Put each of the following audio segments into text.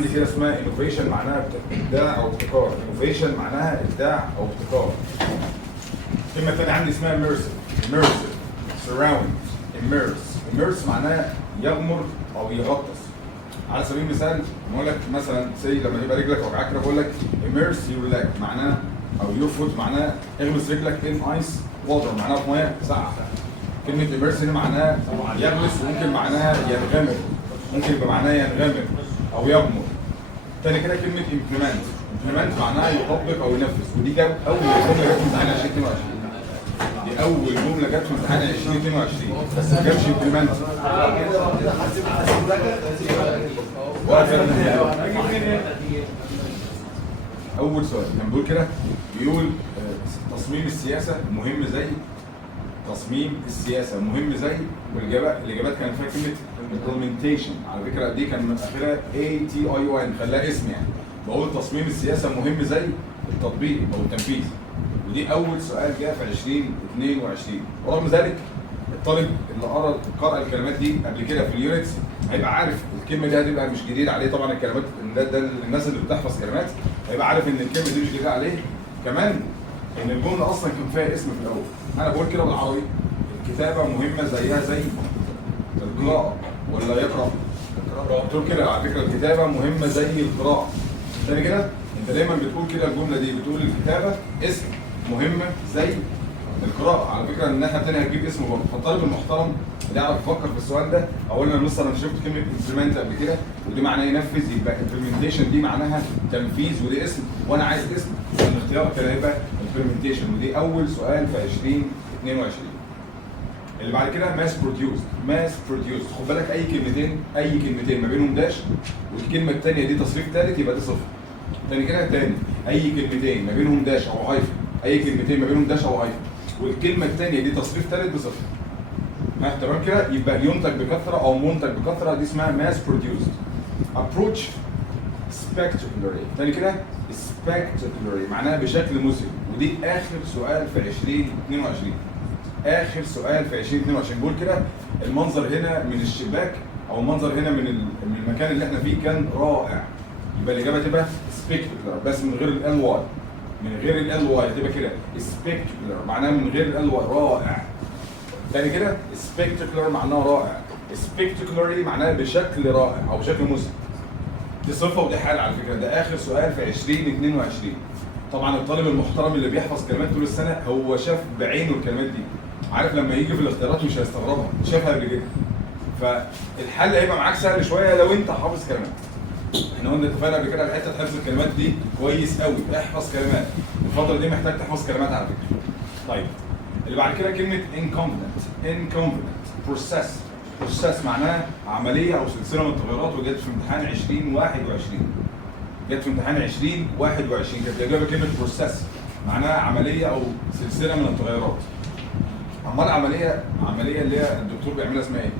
عندي كده اسمها انوفيشن معناها ابداع او ابتكار، انوفيشن معناها ابداع او ابتكار. الكلمه الثانيه عندي اسمها immersive surround immerse معناها يغمر او يغطس. على سبيل المثال بقول لك مثلا لما يبقى رجلك وجعاك كده بقول لك immerse your leg معناها او your foot معناها اغمس رجلك in ice water معناها في ميه ساقعه. كلمه immerse هنا معناها يغمس، وممكن معناها ينغمر، ممكن يبقى معناها ينغمر او يغمر. تاني كده كلمه implement معناها يطبق او ينفذ، ودي جاب اول جمله جت في امتحان 2022. دي اول جمله جت في امتحان 2022 بس ما جابش implement. اول سؤال كان بيقول كده، بيقول تصميم السياسه مهم زي والاجابات كانت فيها كلمه implementation. على فكره دي كان اخرها ATION خلاها اسم يعني. بقول تصميم السياسه مهم زي التطبيق او التنفيذ، ودي اول سؤال جاء في 2022. ورغم ذلك الطالب اللي قرأ الكلمات دي قبل كده في اليونتس هيبقى عارف الكلمه دي، هتبقى مش جديده عليه طبعا. الكلمات ده الناس اللي بتحفظ كلمات هيبقى عارف ان الكلمه دي مش جديده عليه. كمان ان الجمله اصلا كان فيها اسم في الاول. انا بقول كده بالعربي، الكتابه مهمه زيها زي القراءه ولا يقرا؟ بتقول كده على فكره الكتابه مهمه زي القراءه. تاني كده انت دايما بتقول كده الجمله دي، بتقول الكتابه اسم مهمه زي القراءه. على فكره الناحيه الثانيه هتجيب اسم برضه. فالطالب المحترم اللي يعرف يفكر في السؤال ده، اولا مثلا انا شفت كلمه implement قبل كده ودي معناها ينفذ، يبقى implementation دي معناها تنفيذ ودي اسم، وانا عايز اسم، الاختيار كده هيبقى implementation. ودي اول سؤال في 2022. اللي بعد كده mass produced. خد بالك اي كلمتين ما بينهم داش والكلمه الثانيه دي تصريف ثالث يبقى دي صفر. تاني اي كلمتين ما بينهم داش او هايفن، والكلمه الثانيه دي تصريف ثالث بصفر. تمام كده؟ يبقى ينتج بكثره او منتج بكثره، دي اسمها mass produced. approach spectacularly. تاني كده spectacularly معناها بشكل مذهل، ودي اخر سؤال في 2022. بيقول كده المنظر هنا من الشباك او المنظر هنا من المكان اللي احنا فيه كان رائع. يبقى الاجابه تبقى spectacular بس من غير ال واي، تبقى كده spectacular معناها من غير ال واي رائع. تاني كده spectacular معناها رائع، spectacularly معناها بشكل رائع او بشكل مذهل. دي صفه ودي حال. على فكره ده اخر سؤال في 2022. طبعا الطالب المحترم اللي بيحفظ كلمات طول السنه هو شاف بعينه الكلمات دي، عارف لما يجي في الاختيارات مش هيستغربها، شافها قبل كده. فالحل هيبقى معاك سهل شويه لو انت حافظ كلمات. احنا قلنا اتفقنا قبل كده على حته حفظ الكلمات دي كويس قوي، احفظ كلمات. الفتره دي محتاج تحفظ كلمات على فكره. طيب اللي بعد كده كلمه incompetent process معناها عمليه او سلسله من التغيرات، وجت في امتحان 2021. كانت الاجابه كلمه process معناها عمليه او سلسله من التغيرات. امال عمليه اللي هي الدكتور بيعملها اسمها ايه؟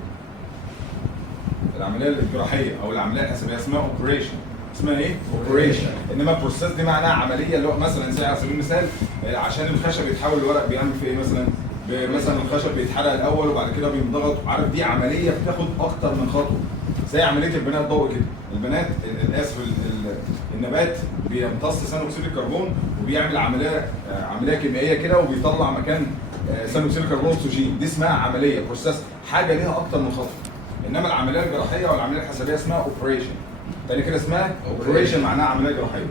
العمليه الجراحيه او العمليه الحسابيه اسمها اوبريشن. انما بروسيس دي معناها عمليه، اللي هو مثلا زي على سبيل المثال عشان الخشب يتحول لورق بيعمل فيه ايه مثلا الخشب بيتحرق الاول وبعد كده بينضغط، عارف دي عمليه بتاخد اكتر من خطوه، زي عمليه البناء الضوئي كده. النبات بيمتص ثاني اكسيد الكربون وبيعمل عمليه كيميائيه كده وبيطلع مكان ثاني اكسيد الكربون اكسجين، دي اسمها عمليه بروسيس، حاجه ليها اكتر من خطوه. انما العمليه الجراحيه او العمليه الحسابيه اسمها اوبريشن. تاني كده اسمها اوبريشن معناها عمليه جراحيه.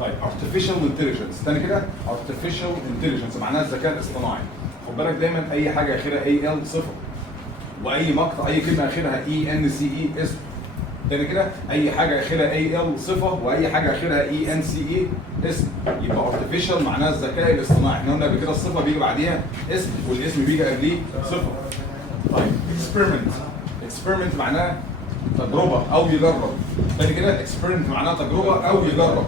طيب artificial intelligence. تاني كده artificial intelligence معناها الذكاء الاصطناعي. خد بالك دايما اي حاجه اخرها AL صفه، واي مقطع اي كلمه اخرها ENCE اسم. تاني كده اي حاجه اخرها AL صفه واي حاجه اخرها ENCE اسم. يبقى artificial معناها الذكاء الاصطناعي. احنا قلنا قبل كده الصفه بيجي بعديها اسم والاسم بيجي قبليه صفه. طيب experiment معناها تجربه او يجرب. تاني كده experiment معناها تجربه او يجرب.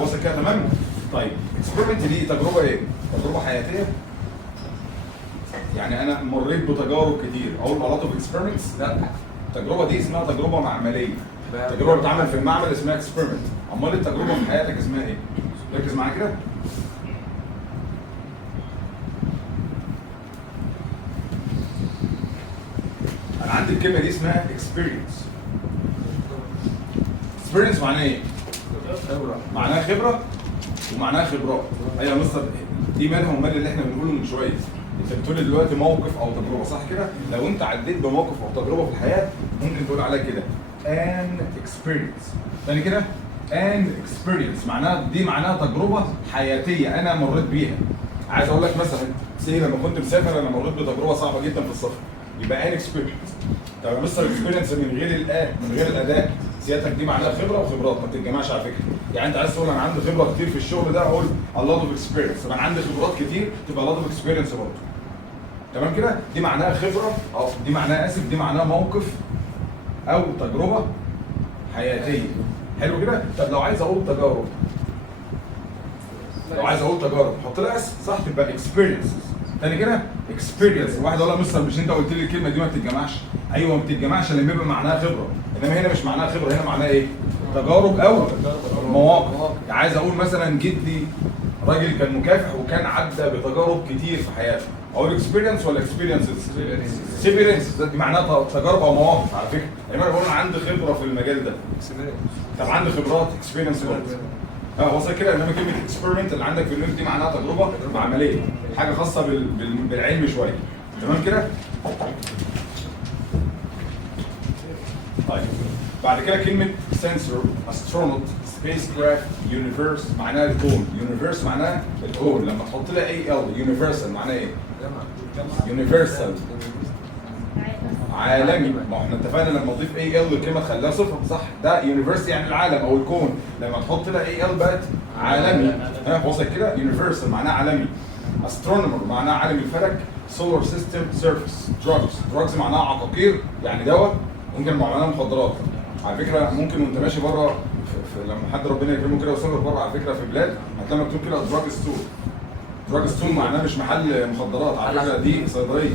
وصل كده تمام؟ طيب experiment دي تجربه ايه؟ تجربه حياتيه. يعني انا مريت بتجارب كتير، اقول a lot of experiments؟ لا، التجربه دي اسمها تجربه معمليه. التجربه بتتعمل في المعمل اسمها experiment. امال التجربه في حياتك اسمها ايه؟ ركز معايا كده. انا عندي الكلمه دي اسمها experience. اكسبيرينس معناه ايه؟ معناها خبره ومعناها خبرات. ايوه يا مستر، دي مالها ومال اللي احنا بنقوله من شويه. انت بتقول لي دلوقتي موقف او تجربه، صح كده؟ لو انت عديت بموقف او تجربه في الحياه ممكن تقول عليها كده an experience. تاني كده an experience معناها دي معناها تجربه حياتيه انا مريت بيها. عايز اقول لك مثلا لما كنت مسافر انا مريت بتجربه صعبه جدا في السفر، يبقى an experience. طب يا مستر experience من غير الاداء سيادتك دي معناها خبره وخبرات ما بتتجمعش على فكره. يعني انت عايز تقول انا عندي خبره كتير في الشغل ده، اقول a lot of experience. طب انا عندي خبرات كتير تبقى a lot of experience برضه. تمام كده؟ دي معناها خبره او دي معناها دي معناها موقف او تجربه حياتيه. حلو كده؟ طب لو عايز اقول تجارب، حط لها صح تبقى experiences. تاني كده experience. واحد يقول لك مستر مش انت قلت لي الكلمه دي ما بتتجمعش؟ ايوه ما بتتجمعش لما يبقى معناها خبره، انما هنا مش معناها خبره، هنا معناها ايه؟ تجارب او مواقف. يعني عايز اقول مثلا جدي راجل كان مكافح وكان عدى بتجارب كتير في حياته. اقول experience ولا experiences؟ experiences دي معناها تجارب او مواقف على فكره. يعني انا بقول انا عندي خبره في المجال ده. طب عندي خبرات experience برضه. وصل كده. انما كلمه اكسبيرمنت اللي عندك في النوت دي معناها تجربه عمليه، حاجه خاصه بالعلم شويه. تمام كده؟ طيب بعد كده كلمه سنسور، استرونوت، سبيس كرافت، يونيفيرس معناها الكون. يونيفيرس معناها الكون. لما تحط لها اي ال يونيفرسال معناها ايه؟ يونيفرسال عالمي. ما احنا اتفقنا لما اضيف اي ال الكلمه تخليها صفر، صح؟ ده يونيفرس يعني العالم او الكون. لما تحط لها اي ال بقت عالمي. وصل كده؟ يونيفرسال معناها عالمي. استرونومر معناها عالم الفلك. سولار سيستم سيرفيس. دراجز معناها عقاقير يعني دواء، ممكن معناها مخدرات. على فكره ممكن وانت ماشي بره لما حد ربنا يكرمه كده وسافر بره على فكره في بلاد هتلاقي مكتوب كده دراج ستور. دراج ستور معناه مش محل مخدرات، على فكره دي صيدليه.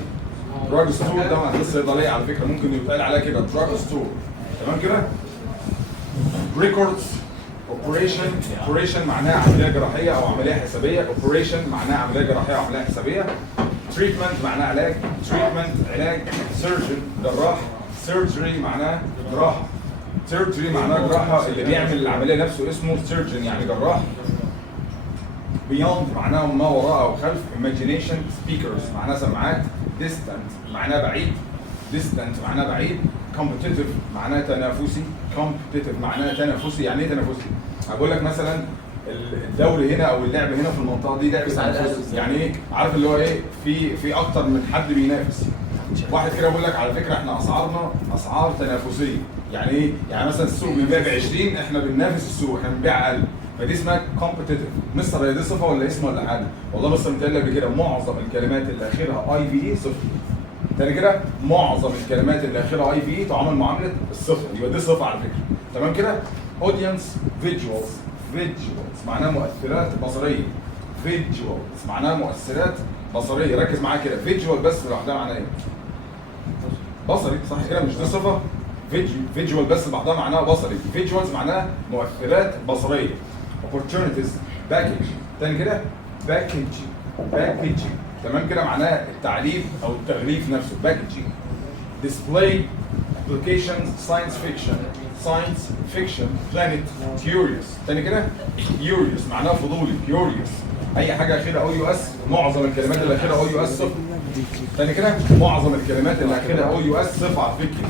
دراج ستور ده معناه صيدليه على فكره، ممكن يتقال عليها كده دراج ستور. تمام كده؟ ريكوردز اوبريشن معناها عمليه جراحيه او عمليه حسابيه. اوبريشن معناها عمليه جراحيه او عمليه حسابيه. تريتمنت معناها علاج. علاج. سيرجن جراح. سيرجري معناها جراحه. سيرجري معناها جراحه، اللي بيعمل العمليه نفسه اسمه سيرجن يعني جراح. بيوند معناها ما وراء او خلف. ايماجينيشن سبيكرز معناها سماعات. ديستانت معناها بعيد. كومبتيتيف معناها تنافسي. يعني ايه تنافسي؟ هقول لك مثلا الدوري هنا او اللعب هنا في المنطقه دي لعب تنافسي. يعني ايه؟ عارف اللي هو ايه؟ في اكتر من حد بينافس. واحد كده بيقول لك على فكره احنا اسعارنا اسعار تنافسيه. يعني ايه؟ يعني مثلا السوق بيبيع ب 20 احنا بننافس السوق، احنا بنبيع اقل. فدي اسمها كومبتيتيف. مستر هي دي صفه ولا اسم ولا حاجه؟ والله مستر متقال قبل كده معظم الكلمات اللي اخرها اي في اي صفر. تاني كده معظم الكلمات اللي اخرها اي في اي تعامل معامله الصفر، يبقى دي صفه على فكره. تمام كده؟ اودينس فيجوالز معناها مؤثرات بصريه. معناها مؤثرات بصريه. ركز معايا كده. فيجوال بس لوحدها معناها ايه؟ بصري، صح كده؟ مش دي صفه؟ فيجوال بس لوحدها معناها بصري. فيجوالز معناها مؤثرات بصريه. opportunities باكج. تاني كده باكج. تمام كده؟ معناها التعليف او التغليف نفسه. باكجينج. display applications science fiction planet curious. تاني كده curious معناها فضولي. curious اي حاجه اخرها او يو اس. معظم الكلمات اللي اخرها او يو اس صفر. تاني كده معظم الكلمات اللي اخرها او يو اس صفر على فكره.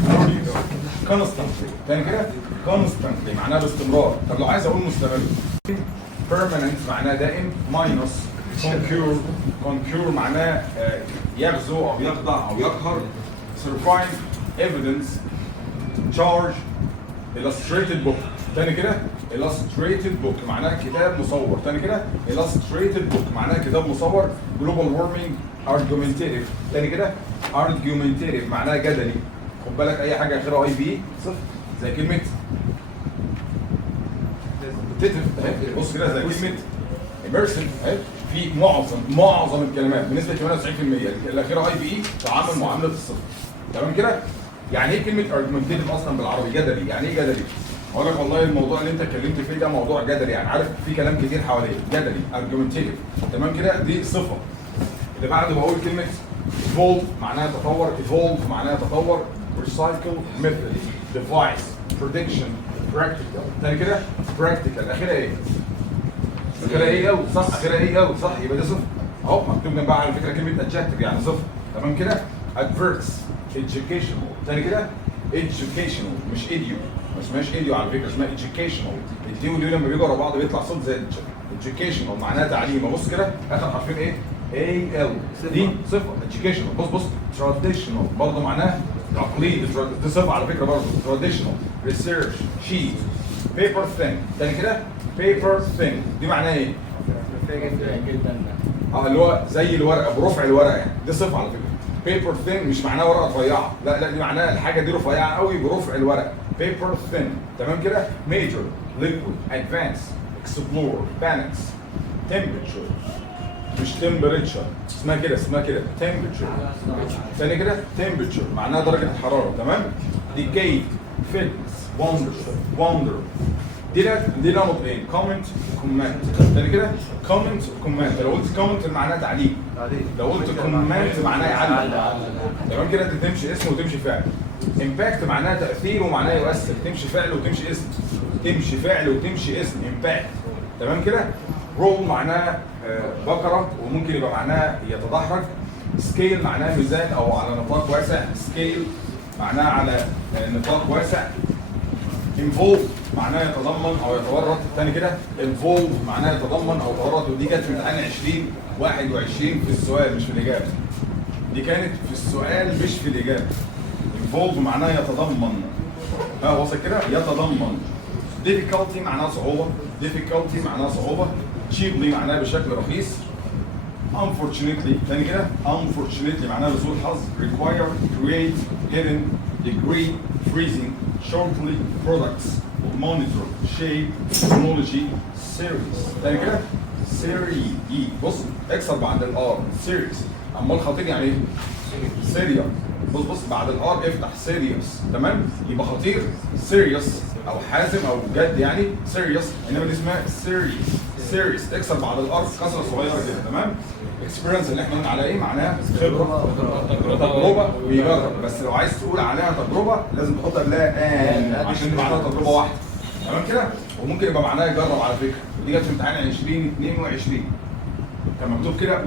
constantly. تاني كده constantly معناها باستمرار. طب لو عايز اقول مستمر permanent معناها دائم. minus concur معناه يغزو او يخضع او يقهر. survive evidence charge illustrated book. تاني كده illustrated book معناها كتاب مصور. تاني كده illustrated book معناها كتاب مصور. global warming argumentative. تاني كده argumentative معناها جدلي. خد بالك اي حاجه اخرها اي بي صفر زي كلمه بص كده زي كلمه immersive اهي. في معظم الكلمات بنسبه 98% اللي اخرها اي بي اي تعامل معامله الصفر. تمام كده؟ يعني ايه كلمه argumentative اصلا بالعربي؟ جدلي. يعني ايه جدلي؟ اقول لك والله الموضوع اللي انت اتكلمت فيه ده موضوع جدلي، يعني عارف في كلام كتير حواليه. جدلي argumentative. تمام كده؟ دي صفه. اللي بعده بقول كلمه evolve معناها تطور. evolve معناها تطور. recycle method device prediction practical. تاني كده practical اخرها ايه؟ اخرها ايه قوي صح؟ اخرها ايه قوي صح؟ يبقى ده صفر اهو مكتوب جنبها على فكره كلمه adjective يعني صفر تمام كده؟ adverbs educational. تاني كده educational مش idiom، ما اسمهاش idiom على فكره اسمها educational. الدي واليو لما بيجوا ورا بعض بيطلع صوت زي educational معناها تعليم. بص كده اخر حرفين ايه؟ AL دي صفه educational. بص traditional برضه معناها تقليد، دي صفه على فكره برضه traditional. research sheet paper thin. تاني كده paper thin دي معناها ايه؟ جدا اللي هو زي الورقه برفع الورقه يعني دي صفه على فكره. paper thin مش معناها ورقه رفيعه، لا دي معناها الحاجه دي رفيعه قوي برفع الورقه paper thin تمام كده. major liquid advance explore balance temperature مش temperature اسمها كده temperature. ثاني كده temperature معناها درجه الحراره تمام. decade fitness wonder دي نقطتين comment comment. ثاني كده comment comment لو قلت comment معناها تعليق، لو قلت comment معناها يعلم تمام كده. انت تمشي اسم وتمشي فعل. impact معناها تاثير ومعناها يؤثر، تمشي فعل وتمشي اسم، تمشي فعل وتمشي اسم impact تمام كده. roll معناها بقره وممكن يبقى معناها يتدحرج. scale معناها ميزان او على نطاق واسع، scale معناها على نطاق واسع. involve معناها يتضمن او يتورط. تاني كده involve معناها يتضمن او يتورط، ودي كانت في امتحان 2021 في السؤال مش في الاجابه. دي كانت في السؤال مش في الاجابه. involve معناها يتضمن وصل كده يتضمن. difficulty معناها صعوبه. cheaply معناها بشكل رخيص. unfortunately تاني كده unfortunately معناها لسوء الحظ. require create hidden degree freezing shortly products monitor shape technology series. تاني كده series. بص اكسر بعد الار series. امال خطير يعني ايه؟ سيريا. بص بعد الار افتح سيريوس تمام. يبقى خطير سيريوس او حازم او جد يعني سيريوس، انما دي اسمها سيريس اكسر بعد الار كسره صغيره كده تمام. اكسبيرينس اللي احنا قلنا على ايه معناها تجربه ويجرب، بس لو عايز تقول عليها تجربه لازم تحط قبلها ان عشان معناها تجربه واحده تمام كده. وممكن يبقى معناها يجرب على فكره، ودي جت في امتحان 2022 كان مكتوب كده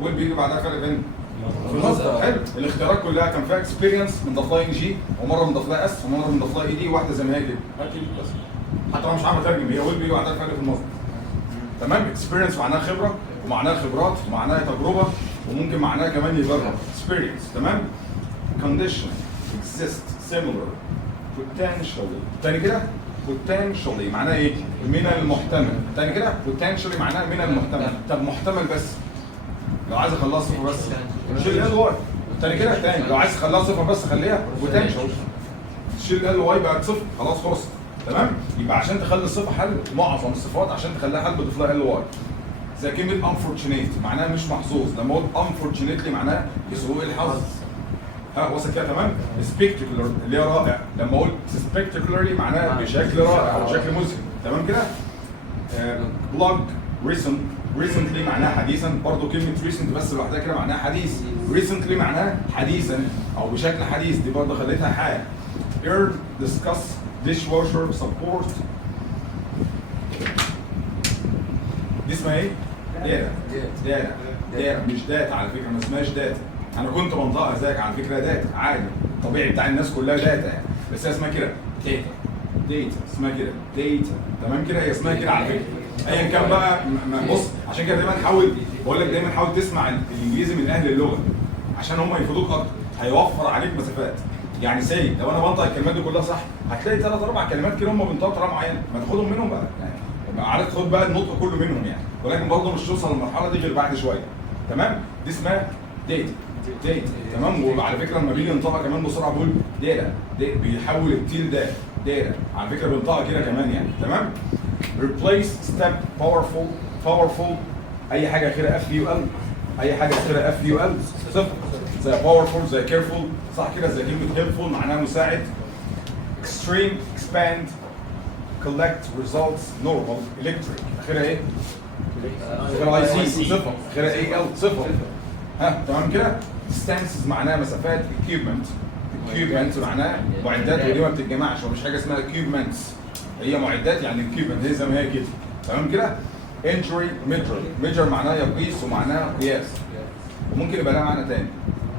ويل بيجي بعدها فرق بين في المصدر. حلو. الاختيارات كلها كان فيها اكسبيرينس بنضاف لها ان جي، ومره بنضاف لها اس، ومره بنضاف لها اي دي، واحده زي ما هي كده بس حتى انا مش عارف اترجم، هي ويل بيجي بعدها فرق في المصدر تمام. اكسبيرينس معناها خبره، ومعناها خبرات، ومعناها تجربه، وممكن معناها كمان يجرب اكسبيرينس تمام. condition exist similar potentially. تاني كده potentially معناها ايه؟ من المحتمل. تاني كده potentially معناها من المحتمل. طب محتمل بس لو عايز اخليها صفر بس شيل ال واي. تاني كده تاني لو عايز تخليها صفر بس خليها potential، شيل ال واي بقت صفر خلاص خلص تمام. يبقى عشان تخلي الصفه حل معظم الصفات عشان تخليها حل بتضيف لها ال واي. زي كلمه unfortunate معناها مش محظوظ، لما اقول unfortunately معناها يسوء الحظ. وصل كده تمام. spectacular اللي هي رائع، لما اقول spectacularly معناها بشكل رائع او بشكل مذهل تمام كده. blog recently معناها حديثا، برضه كلمه recent بس لوحدها كده معناها حديث. recently معناها حديثا او بشكل حديث، دي برضه خليتها حاجه. earn discuss dishwasher support دي اسمها ايه؟ داتا مش داتا على فكره، ما اسمهاش داتا. انا كنت بنطقها زيك على فكره داتا عادي، الطبيعي بتاع الناس كلها داتا يعني، بس هي اسمها كده داتا اسمها كده داتا تمام كده، هي اسمها كده على فكره ايا كان بقى. بص عشان كده دايما حاول بقول لك دايما حاول تسمع الانجليزي من اهل اللغه عشان هم يفيدوك اكتر، هيوفر عليك مسافات. يعني سي لو انا بنطق الكلمات دي كلها صح هتلاقي 3 4 كلمات كده هم بينطقوا بطريقه معينه، ما تاخدهم منهم بقى يعني عارف تاخد بقى النطق كله منهم يعني، ولكن برضه مش توصل للمرحله دي غير بعد شويه تمام. دي اسمها داتا تمام. وعلى فكره لما بيجي ينطقها كمان بسرعه بقول داتا بيحول التيل ده داتا على فكره بينطقها كده كمان يعني تمام. replace step powerful اي حاجه اخرها اف يو ال، اي حاجه اخرها اف يو ال صفر، زي powerful زي careful صح كده، زي كلمه helpful معناها مساعد. extreme expand collect results normal electric اخرها ايه؟ اخرها اي سي صفر، اخرها اي ال صفر تمام كده. distances معناها مسافات. equipment equipment معناها معدات، ودي ما بتتجمعش، ومفيش حاجه اسمها equipments، هي معدات يعني equipment، هي زي ما هي كده. تمام كده؟ injury measure معناها يقيس ومعناها قياس، وممكن يبقى لها معنى تاني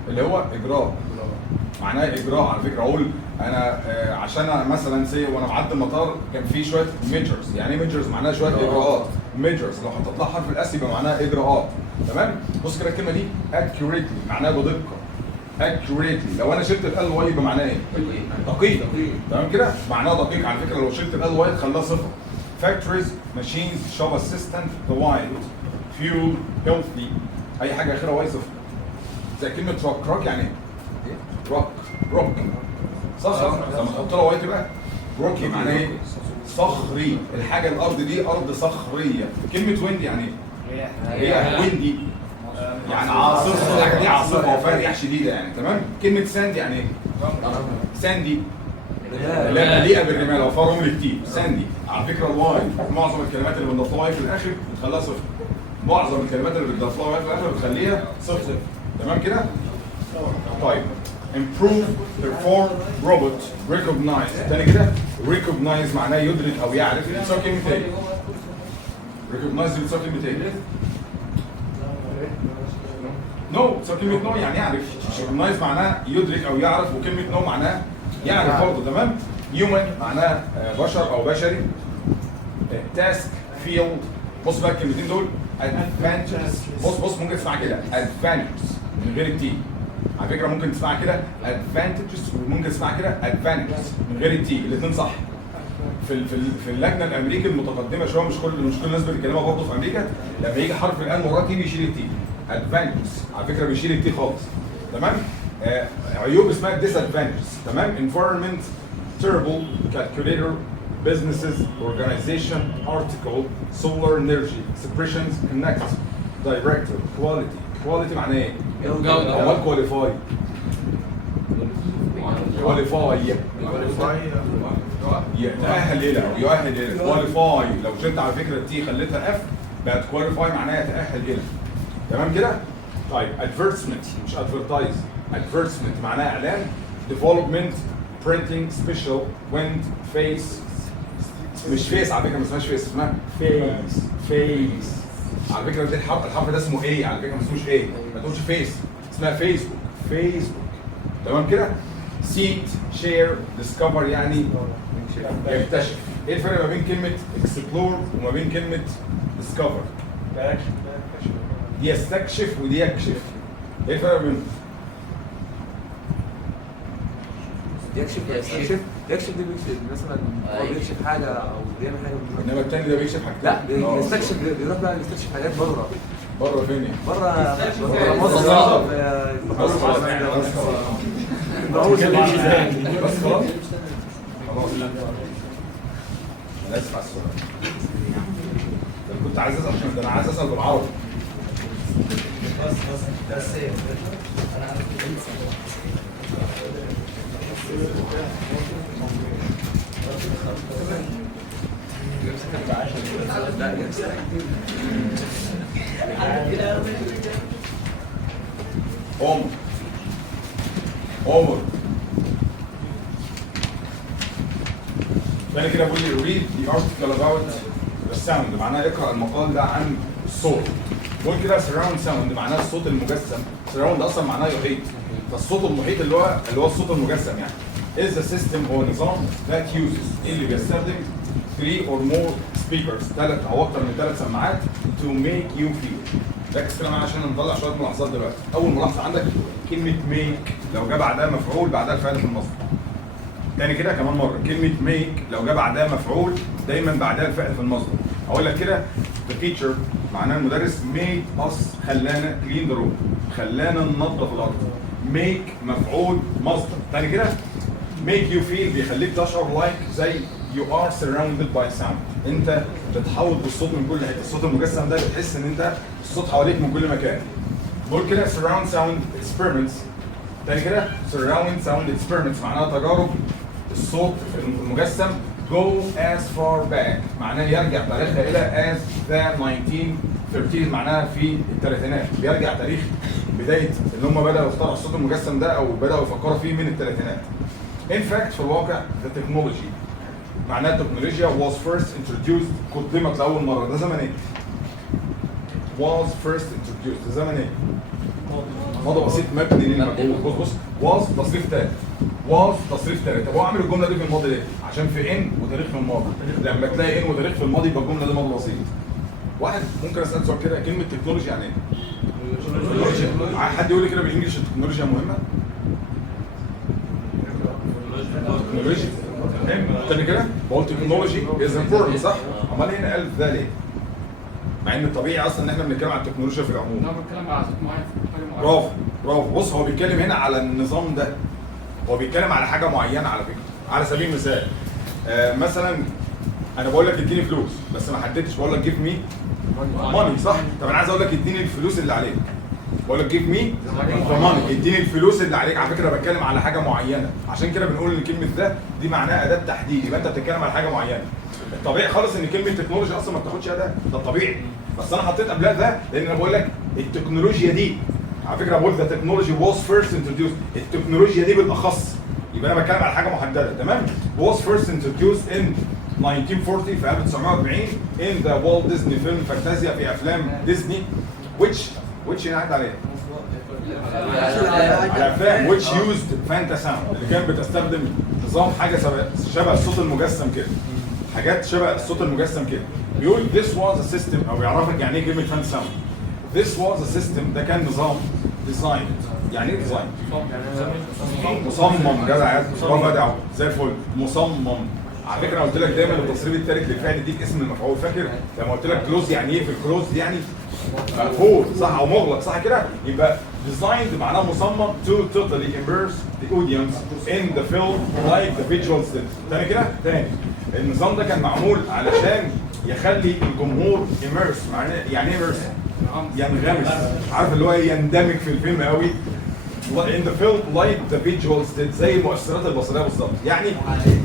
اللي هو اجراء. معناه اجراء على فكره. اقول انا عشان أنا مثلا وانا معدي المطار كان في شويه ميجرز. يعني ايه ميجرز؟ معناها شويه اجراءات. ميجرز لو حطيت لها حرف الاس يبقى معناها اجراءات. تمام؟ بص كده الكلمه دي accurately معناها بدقه. accurately لو انا شلت ال واي يبقى معناه ايه؟ دقيق. تمام كده؟ معناها دقيق على فكره. لو شلت ال واي خليها صفه. factories machines shop assistant the wild fuel healthy اي حاجه اخرها واي صفر. زي كلمه روك يعني ايه؟ روك صخر. لما تحط له واي تبقى روكي معناه ايه؟ صخري. الحاجه الارض دي ارض صخريه. كلمه ويند يعني ايه؟ هي ويندي يعني عاصفه. الحاجه دي عاصفه وفيها رياح شديده يعني. تمام؟ كلمه ساند يعني ايه؟ ساندي لا مليئه بالرمال وفيها رمل كتير. ساندي. على فكره الواي معظم الكلمات اللي بنضيف لها واي في الاخر بتخليها صفر. معظم الكلمات اللي بتضيف لها واي في الاخر بتخليها صفر. تمام كده؟ طيب improve perform robot recognize. تاني كده recognize معناه يدرك او يعرف. بتساوي كلمه ايه؟ recognize بتساوي كلمه ايه؟ نو بتساوي كلمه نو يعني يعرف. recognize معناه يدرك او يعرف، وكلمه نو معناه يعرف برضه. تمام؟ human معناه بشر او بشري. task field. بص بقى الكلمتين دول advantages. بص ممكن تسمعها كده advantages من غير التي. على فكره ممكن تسمعها كده advantages وممكن تسمعها كده advantages من غير التي. الاثنين صح. في اللجنه الامريكي المتقدمه شويه، مش كل الناس بتتكلمها برضه في امريكا. لما يجي حرف الان وراه تي بيشيل التي. advantages على فكره بيشيل التي خالص. تمام؟ عيوب اسمها disadvantages. تمام؟ environment terrible calculator businesses organization article solar energy expressions connect director quality معناه ايه؟ الجودة. امال كواليفاي يتأهل إلى أو يؤهل إلى. كواليفاي لو شلت على فكرة التي خليتها اف بقت كواليفاي معناها يتأهل إلى. تمام كده؟ طيب advertisement مش advertise. advertisement معناها إعلان. development printing special wind face. مش فيس على فكرة، ما اسمهاش فيس، اسمها فيس. على فكرة الحرف ده اسمه ايه على فكرة، ما اسموش ايه. ما تقولش فيس، اسمها فيسبوك. تمام كده؟ سيت شير ديسكفر يعني يكتشف. ايه الفرق ما بين كلمة اكسبلور وما بين كلمة ديسكفر؟ دي يستكشف ودي يكشف. ايه الفرق بينهم؟ يكشف دي بيكشف مثلا هو بيكشف حاجه او بيعمل حاجه. انما التاني ده بيكشف حاجتين. لا بيستكشف، بيروح بقى يستكشف حاجات بره. بره فين يعني؟ بره بس خلاص. انا اسف على السؤال. انا كنت عايز اسال عشان ده انا عايز اسال بالعربي. بس انا عمر تاني كده بقول لي read the article about the sound معناها اقرا المقال ده عن الصوت. بقول كده surround sound معناها الصوت المجسم. surround اصلا معناه يحيط، فالصوت المحيط اللي هو الصوت المجسم يعني. is a system هو نظام that uses اللي بيستخدم 3 or more speakers 3 او اكتر من 3 سماعات to make you feel. ركز كده معايا عشان نطلع شويه ملاحظات دلوقتي. اول ملاحظه عندك كلمه make لو جه بعدها مفعول بعدها الفعل في المصدر. تاني كده كمان مره كلمه make لو جه بعدها مفعول دايما بعدها الفعل في المصدر. اقول لك كده the teacher معناه المدرس made us خلانا clean the room خلانا ننظف الارض. make مفعول مصدر. تاني كده make you feel بيخليك تشعر like زي you are surrounded by sound. انت بتحوط بالصوت من كل حته. الصوت المجسم ده بتحس ان انت الصوت حواليك من كل مكان. بقول كده surround sound experiments. تاني كده surround sound experiments معناها تجارب الصوت المجسم go as far back معناه يرجع تاريخها الى as the 1930 معناها في الثلاثينات. بيرجع تاريخ بدايه اللي هم بداوا يخترعوا الصوت المجسم ده او بداوا يفكروا فيه من الثلاثينات. ان فاكت في الواقع the technology معناها التكنولوجيا was first introduced قدمت لاول مره. ده زمن ايه؟ was first introduced ده زمن ايه؟ ماضي بسيط مبني للمجهول. بص was تصريف ثالث was تصريف ثالث. طب هو عامل الجمله دي في الماضي ليه؟ عشان في ان وتاريخ في الماضي. لما تلاقي ان وتاريخ في الماضي يبقى الجمله دي ماضي بسيط. واحد ممكن اسال سؤال كده، كلمه تكنولوجيا يعني ايه؟ تكنولوجيا حد يقول لي كده بالانجلش التكنولوجيا مهمه؟ تكنولوجيا تاني كده بقول تكنولوجي از امبورتنت صح؟ امال هنا قال ده ليه؟ مع ان الطبيعي اصلا ان احنا بنتكلم عن التكنولوجيا في العموم. انا بتكلم على صوت معين في حاجه معينه. برافو برافو. بص هو بيتكلم هنا على النظام ده، هو بيتكلم على حاجه معينه على فكره. على سبيل المثال مثلا انا بقول لك اديني فلوس بس ما حددتش، بقول لك جيف مي ماني صح؟ طب انا عايز اقول لك اديني الفلوس اللي عليك، بقول لك جيف مي ماني، اديني الفلوس اللي عليك. على فكره بتكلم على حاجه معينه، عشان كده بنقول ان كلمه ده دي معناها اداه تحديد، يبقى انت بتتكلم على حاجه معينه. الطبيعي خالص ان كلمه تكنولوجيا اصلا ما بتاخدش اداه، ده الطبيعي، بس انا حطيت قبلها ده لان انا بقول لك التكنولوجيا دي. على فكره بقول ده تكنولوجي was first introduced، التكنولوجيا دي بالاخص يبقى انا بتكلم على حاجه محدده تمام. was first introduced in 1940 في 1940 in the Walt Disney film فانتازيا في افلام ديزني which ينعاد عليها على افلام which used fantasound اللي كانت بتستخدم نظام حاجه شبه الصوت المجسم كده، حاجات شبه الصوت المجسم كده. بيقول this was a system او يعرفك يعني ايه كلمه fantasound. this was a system ده كان نظام designed. يعني ايه ديزاين؟ مصمم جدع برافو جدع زي الفل مصمم. على فكره انا قلت لك دايما التصريف الثالث للفعل يديك اسم المفعول، فاكر لما قلت لك كلوز يعني ايه؟ في الكلوز يعني مقفول صح او مغلق صح كده؟ يبقى designed معناه مصمم to totally immerse the audience in the film like the visual stills. تاني كده؟ تاني النظام ده كان معمول علشان يخلي الجمهور immerse. معناه يعني ايه immerse؟ ينغمس، عارف اللي هو يندمج في الفيلم قوي. in the film like the visuals did زي المؤثرات البصريه بالظبط. يعني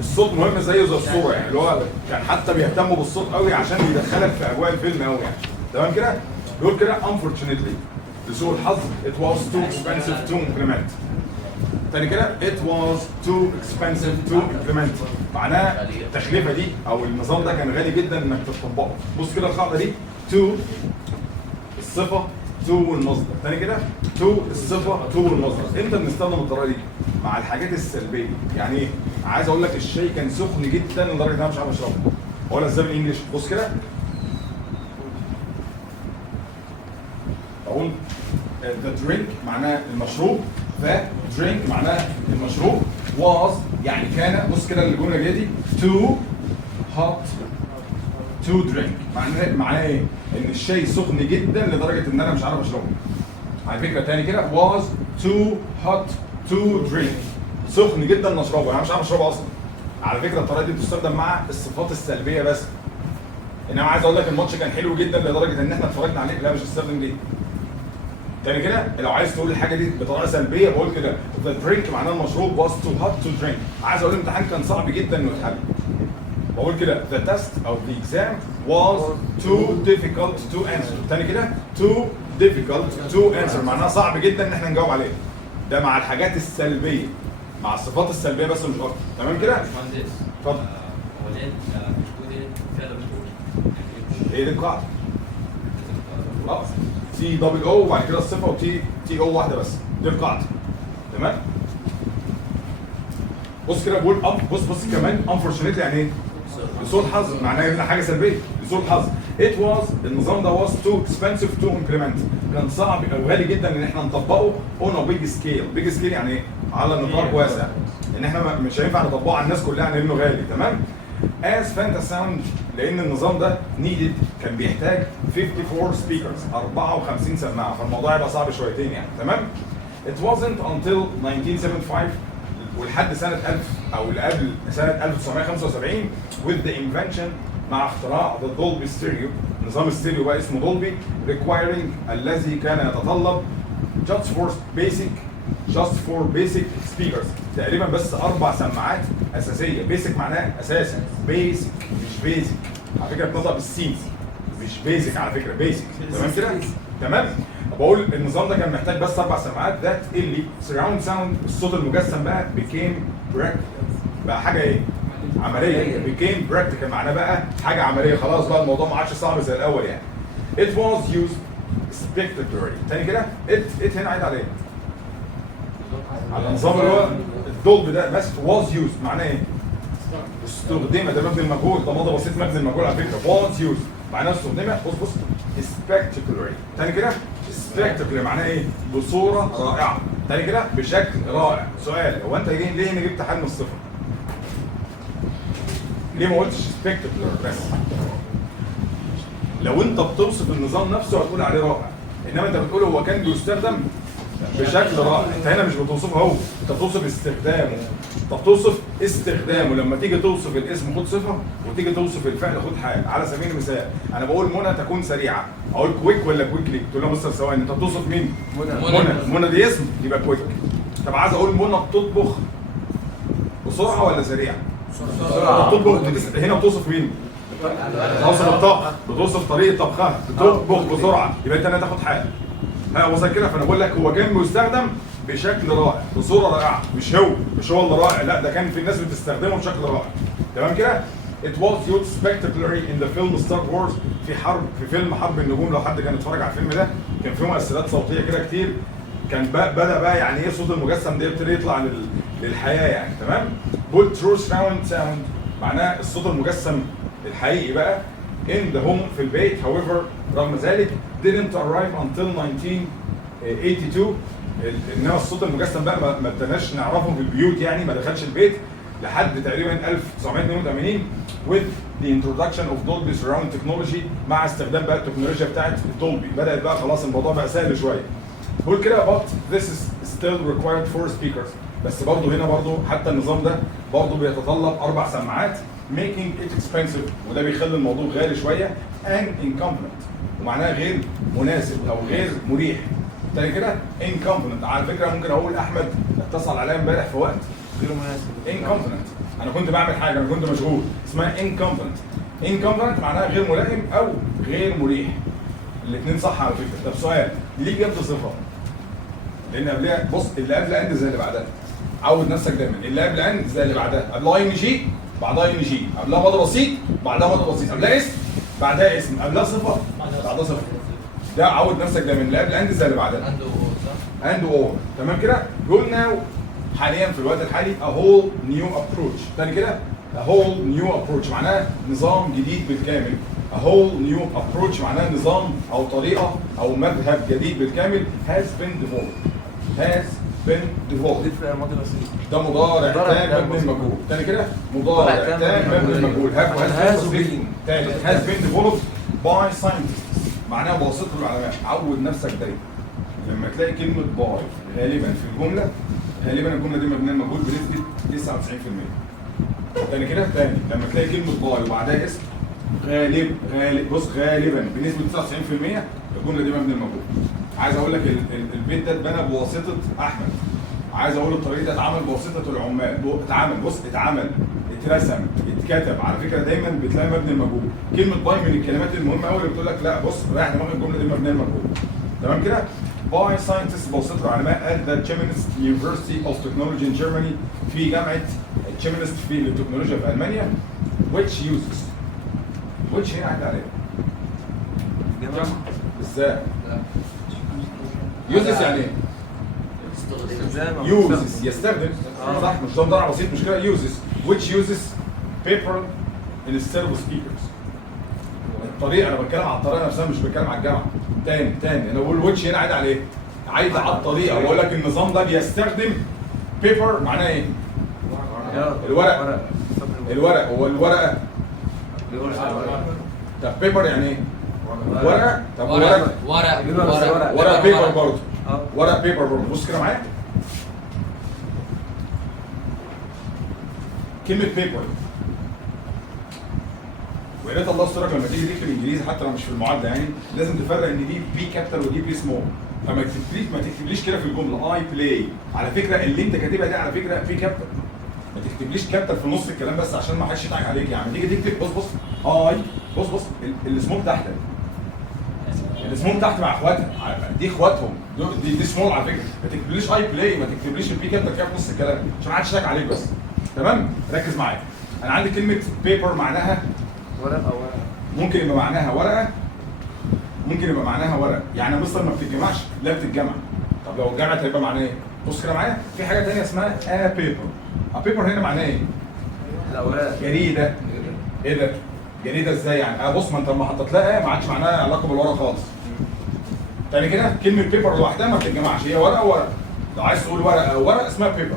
الصوت مهم زي الصوره، يعني اللي هو كان حتى بيهتموا بالصوت قوي عشان يدخلك في اجواء الفيلم قوي يعني. تمام كده؟ بيقول كده unfortunately لسوء الحظ it was too expensive to implement. تاني كده it was too expensive to implement معناه التكلفه دي او النظام ده كان غالي جدا انك تطبقه. بص كده القاعده دي to الصفه تو والمصدر. تاني كده تو الصفه تو والمصدر. امتى بنستخدم الطريقه دي؟ مع الحاجات السلبيه. يعني ايه؟ عايز اقول لك الشاي كان سخن جدا لدرجه ان انا مش عارف اشربه. اقولها ازاي بالانجلش؟ بص كده اقول the drink معناه المشروب، the drink معناه المشروب، was يعني كان. بص كده الجمله الجايه دي too hot to drink معناه ايه؟ ان الشاي سخن جدا لدرجه ان انا مش عارف اشربه. على فكره تاني كده was too hot to drink سخن جدا نشربه، يعني مش عارف اشربه اصلا. على فكره الطريقه دي بتستخدم مع الصفات السلبيه بس. انما عايز اقول لك الماتش كان حلو جدا لدرجه ان احنا اتفرجنا عليه، لا مش هستخدم دي. تاني كده لو عايز تقول الحاجه دي بطريقه سلبيه بقول كده the drink معناه المشروب was too hot to drink. عايز اقول الامتحان كان صعب جدا انه يتحل بقول كده the test of the exam was too difficult to answer. تاني كده too difficult to answer معناها صعب جدا ان احنا نجاوب عليه. ده مع الحاجات السلبيه، مع الصفات السلبيه بس مش اكتر. تمام كده؟ اتفضل. هو ليه مش بتقول فعلا بتقول ايه دي القاعده؟ تي دبل او وبعد كده الصفه وتي تي او واحده بس، دي القاعده. تمام؟ بص كده بقول بص كمان unfortunately يعني ايه؟ لسوء الحظ معناه حاجه سلبيه. لسوء الحظ it was النظام ده was too expensive to implement كان صعب او غالي جدا ان احنا نطبقه on a big scale. big scale يعني ايه؟ على نطاق واسع، ان احنا مش هينفع نطبقه على الناس كلها لانه غالي. تمام؟ as fantasound لان النظام ده needed كان بيحتاج 54 speakers 54 سماعه، فالموضوع يبقى صعب شويتين يعني. تمام؟ it wasn't until 1975 ولحد سنه 1000 او اللي قبل سنه 1975 with the invention مع اختراع the Dolby stereo نظام الستيريو بقى اسمه دولبي requiring الذي كان يتطلب just for basic speakers تقريبا بس 4 سماعات اساسيه. بيسك معناه اساسي، بيسك مش بيزك. على فكره بتنطق بالسين مش بيزك على فكره، بيسك. تمام كده؟ تمام؟ بقول النظام ده كان محتاج بس 4 سماعات، ده اللي سراوند ساوند الصوت المجسم بقى became practical، بقى حاجه ايه؟ عمليه. became practical معناه بقى حاجه عمليه، خلاص بقى الموضوع ما عادش صعب زي الاول يعني. it was used spectacularly. تاني كده it هنا عايد على ايه؟ على النظام اللي هو الدولب ده، بس was used معناه ايه؟ استخدمت، ده مبني المجهول، ده ماضي بسيط مبني المجهول على فكره. was used معناه استخدمت، بص spectacularly. تاني كده spectacular معناه ايه؟ بصوره رائعه. تاني كده بشكل رائع. سؤال، هو انت ليه هنا جبت حل من الصفر؟ ليه ما قلتش spectacular بس؟ لو انت بتوصف النظام نفسه هتقول عليه رائع، انما انت بتقول هو كان بيستخدم بشكل رائع. انت هنا مش بتوصفه هو، انت بتوصف استخدامه. طب توصف استخدامه، لما تيجي توصف الاسم خد صفه، وتيجي توصف الفعل خد حال. على سبيل المثال انا بقول منى تكون سريعه، اقول كويك ولا كويكلي؟ تقول له مستر ثواني، انت بتوصف مين؟ منى دي اسم يبقى كويك. طب عايز اقول منى بتطبخ بسرعه ولا سريعه؟ بتطبخ هنا بتوصف مين؟ بتوصف الطبخ، بتوصف طريقه طبخها، بتطبخ بسرعه، يبقى انت هنا تاخد حال. ها وصل كده؟ فانا بقول لك هو كان بيستخدم بشكل رائع، بصوره رائعه، مش هو اللي رائع، لا ده كان في الناس بتستخدمه بشكل رائع. تمام كده؟ It was used spectacularly in the film Star Wars. في فيلم حرب النجوم، لو حد كان اتفرج على الفيلم ده كان فيه مؤثرات صوتيه كده كتير، كان بدا بقى يعني ايه صوت المجسم ده يبتدي يطلع للحياه يعني. تمام؟ بقول true surround sound معناه الصوت المجسم الحقيقي بقى in the home في البيت. however رغم ذلك didn't arrive until 1982. انما الصوت المجسم بقى ما ابتدناش نعرفه في البيوت يعني، ما دخلش البيت لحد تقريبا 1982 with the introduction of Dolby Surround technology. مع استخدام بقى التكنولوجيا بتاعت الدولبي بدات بقى خلاص الموضوع بقى سهل شويه. بقول كده but this is still required for speakers. بس برضه هنا برضه حتى النظام ده برضه بيتطلب 4 سماعات making it expensive، وده بيخلي الموضوع غالي شويه and incompetent ومعناها غير مناسب او غير مريح. تاني كده incompetent. على فكره ممكن اقول احمد اتصل عليا امبارح في وقت غير مناسب. incompetent، انا كنت بعمل حاجه، انا كنت مشغول، اسمها incompetent معناها غير ملائم او غير مريح. الاثنين صح على فكره. طب سؤال، ليه جبت صفه؟ لان قبلها بص اللي قبل اند زي اللي بعدها. عود نفسك دايما اللي قبل اند زي اللي بعدها، قبلها ان جي بعدها ان جي، قبلها ماضي بسيط بعدها ماضي بسيط، قبلها اسم بعدها اسم، قبلها صفه بعدها صفه. ده عود نفسك دايما اللي قبل اند زي اللي بعدها. اند اور. تمام كده؟ يقول ناو حاليا في الوقت الحالي a whole new approach. تاني كده a whole new approach معناها نظام جديد بالكامل. a whole new approach معناها نظام او طريقه او مذهب جديد بالكامل has been developed. ماضي بسيط. ده مضارع تام مبني المجهول. تاني كده مضارع تام مبني المجهول. تاني has been developed by scientists معناها بواسطه العلماء. عود نفسك دايما لما تلاقي كلمه باي غالبا في الجمله، غالبا الجمله دي مبنيه المجهول بنسبه 99%. تاني كده تاني لما تلاقي كلمه باي وبعدها اسم غالبا بنسبه 99% الجمله دي مبنيه المجهول. عايز اقول لك البيت ده اتبنى بواسطه احمد. عايز اقول الطريق ده اتعمل بواسطه العمال. اتعمل اترسم اتكتب. على فكره دايما بتلاقي مبني المجهول. كلمه باي من الكلمات المهمه قوي اللي بتقول لك لا بص رايح دماغ الجمله دي مبنيه المجهول. تمام كده؟ باي ساينتست بواسطه العلماء at the Chemnitz University of Technology in Germany في جامعه تشيمنست في التكنولوجيا في المانيا which هنا عدى عليها جامعة ازاي؟ uses يعني ايه؟ uses يستخدم صح مش ده مضارع بسيط مش كده uses which uses paper instead of speakers. الطريقه انا بتكلم على الطريقه نفسها مش بتكلم على الجامعه. تاني انا بقول which هنا عايد على ايه؟ عايد على الطريقه. بقول لك النظام ده بيستخدم paper معناه ايه؟ الورق هو الورقه. طب بيبر يعني ايه؟ ورقه. طب ورق بيبر برضه. ورق بيبر برضه. بص كده معايا كلمه بيبر، ويا ريت الله يسترك لما تيجي تكتب انجليزي حتى لو مش في المعادله يعني لازم تفرق ان دي بي كابيتال ودي بي سمول. فما تكتبليش كده في الجمله اي بلاي. على فكره اللي انت كاتبها دي على فكره في كابيتال. ما تكتبليش كابيتال في نص الكلام بس عشان ما حدش يضحك عليك يعني. تيجي تكتب بص اي بص السمول تحت السمول تحت مع اخواتها، دي اخواتهم، دي سمول على فكره. ما تكتبليش اي بلاي، ما تكتبليش البي كابيتال كده في نص الكلام عشان ما حدش يشتكي عليك بس. تمام؟ ركز معايا. انا عندي كلمه بيبر معناها ورقه او ورقه. ممكن يبقى معناها ورقه، ممكن يبقى معناها ورقه، يعني مصر ما بتتجمعش، لا بتتجمع. طب لو اتجمعت هيبقى معناها ايه؟ بص كده معايا، في حاجه ثانيه اسمها ا بيبر. ا بيبر هنا معناها ايه؟ الاوراق. جريده. ايه ده؟ جريده ازاي يعني؟ بص، ما انت لما حطيت لها ما عادش معناها علاقه بالورقه خالص. تاني كده كلمه بيبر لوحدها ما بتتجمعش، هي ورقه وورقه. لو عايز تقول ورقه او ورقه اسمها بيبر.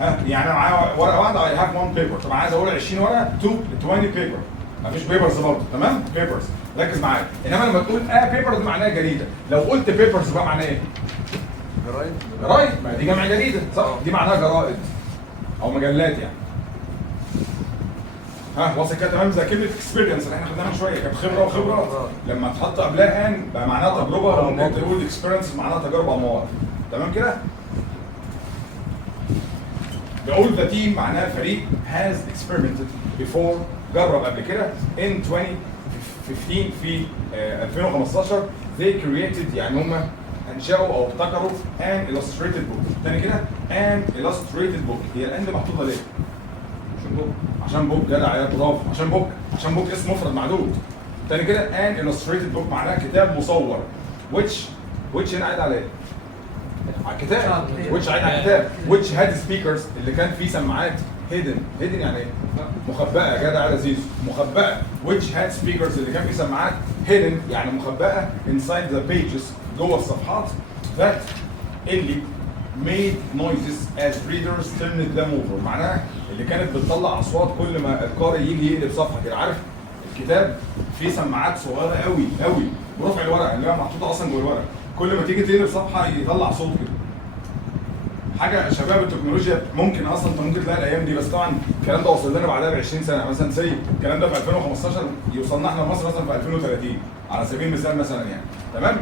يعني انا معايا ورقه واحده، اي هاف 1 بيبر. طب عايز اقول 20 ورقه 20 بيبر. مفيش بيبرز برضه، تمام؟ بيبرز. ركز معايا. انما لما تقول بيبر دي معناها جريده. لو قلت بيبرز بقى معناها ايه؟ جرايد. جرايد، ما دي جمع جريده، صح؟ دي معناها جرائد او مجلات يعني. واصل كده تمام؟ زي كلمه اكسبيرينس اللي احنا خدناها من شويه، كانت خبره وخبره. لما تحط قبلها ان بقى معناها تجربه، وممكن تقول اكسبيرينس معناها تجربه او مواقف. تمام كده؟ بقول ذا تيم معناها الفريق has experimented before، جرب قبل كده in 2015 في 2015 they created، يعني هم انشأوا او ابتكروا an illustrated book. تاني كده an illustrated book. هي الان دي محطوطه ليه؟ عشان بوك جدع يا برافو، عشان بوك اسم مفرد معدود. تاني كده an illustrated book معناها كتاب مصور. which هنا عايد على ايه؟ على الكتاب. which عايد على الكتاب. which had speakers اللي كان فيه سماعات hidden يعني ايه؟ مخبأة. جدع يا لذيذ، مخبأة. which had speakers اللي كان فيه سماعات hidden يعني مخبأة inside the pages جوه الصفحات that اللي made noises as readers turned them over. معناها اللي كانت بتطلع اصوات كل ما القارئ يجي يقلب صفحه كده. عارف الكتاب فيه سماعات صغيره قوي ورفع الورقه اللي هي محطوطه اصلا جوه الورقه، كل ما تيجي تقلب صفحه يطلع صوت كده. حاجه شباب التكنولوجيا ممكن اصلا انت ممكن تلاقي الايام دي، بس طبعا الكلام ده وصل لنا بعدها ب 20 سنه. مثلا الكلام ده في 2015 يوصلنا احنا مصر مثلا في 2030 على سبيل المثال مثلا يعني. تمام؟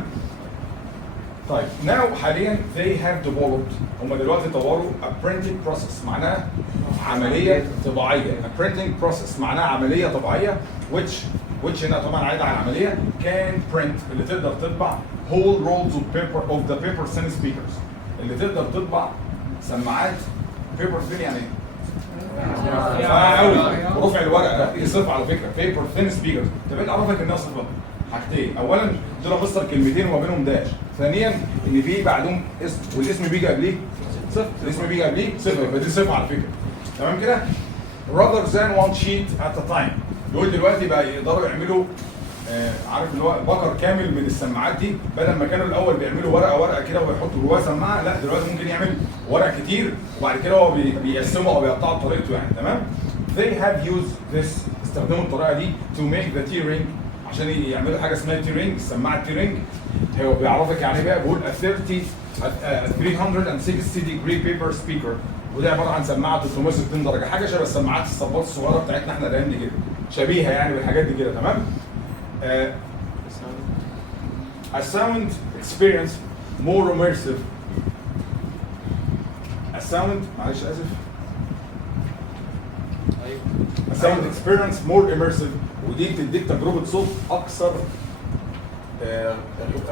طيب now حاليا they have developed، هم دلوقتي طوروا a printing process معناها عمليه طباعيه. a printing process معناها عمليه طباعيه which هنا طبعا عايده على العمليه can print اللي تقدر تطبع whole rolls of the paper thin speakers، اللي تقدر تطبع سماعات paper thin يعني ايه؟ قوي ورفع الورقه. دي صفه على فكره paper thin speakers. طب ايه عرفك انها صفه؟ حاجتين، اولا دول مصدر كلمتين وما بينهم داش، ثانيا ان في بعدهم اسم والاسم بيجي قبليه صفر، الاسم بيجي قبليه صفر، يبقى دي صفه على فكره. تمام كده؟ rather than one sheet at a time. دول دلوقتي بقى يقدروا يعملوا عارف اللي هو بكر كامل من السماعات دي، بدل ما كانوا الاول بيعملوا ورقه كده ويحطوا جواها سماعه، لا دلوقتي ممكن يعمل ورق كتير وبعد كده هو بيقسمه او بيقطعه بطريقته يعني. تمام؟ they have used this، استخدموا الطريقه دي to make the T-ring عشان يعملوا حاجه اسمها تي-رينج، السماعه تي-رينج. هو بيعرفك يعني بقى، بيقول a 360 degree paper speaker، وده عباره عن سماعه 360 درجه، حاجه شبه السماعات الصباط الصغيره بتاعتنا احنا الايام دي كده، شبيهه يعني بالحاجات دي كده. تمام؟ a sound experience more immersive. a sound معلش اسف. a sound experience more immersive، ودي بتديك تجربه صوت اكثر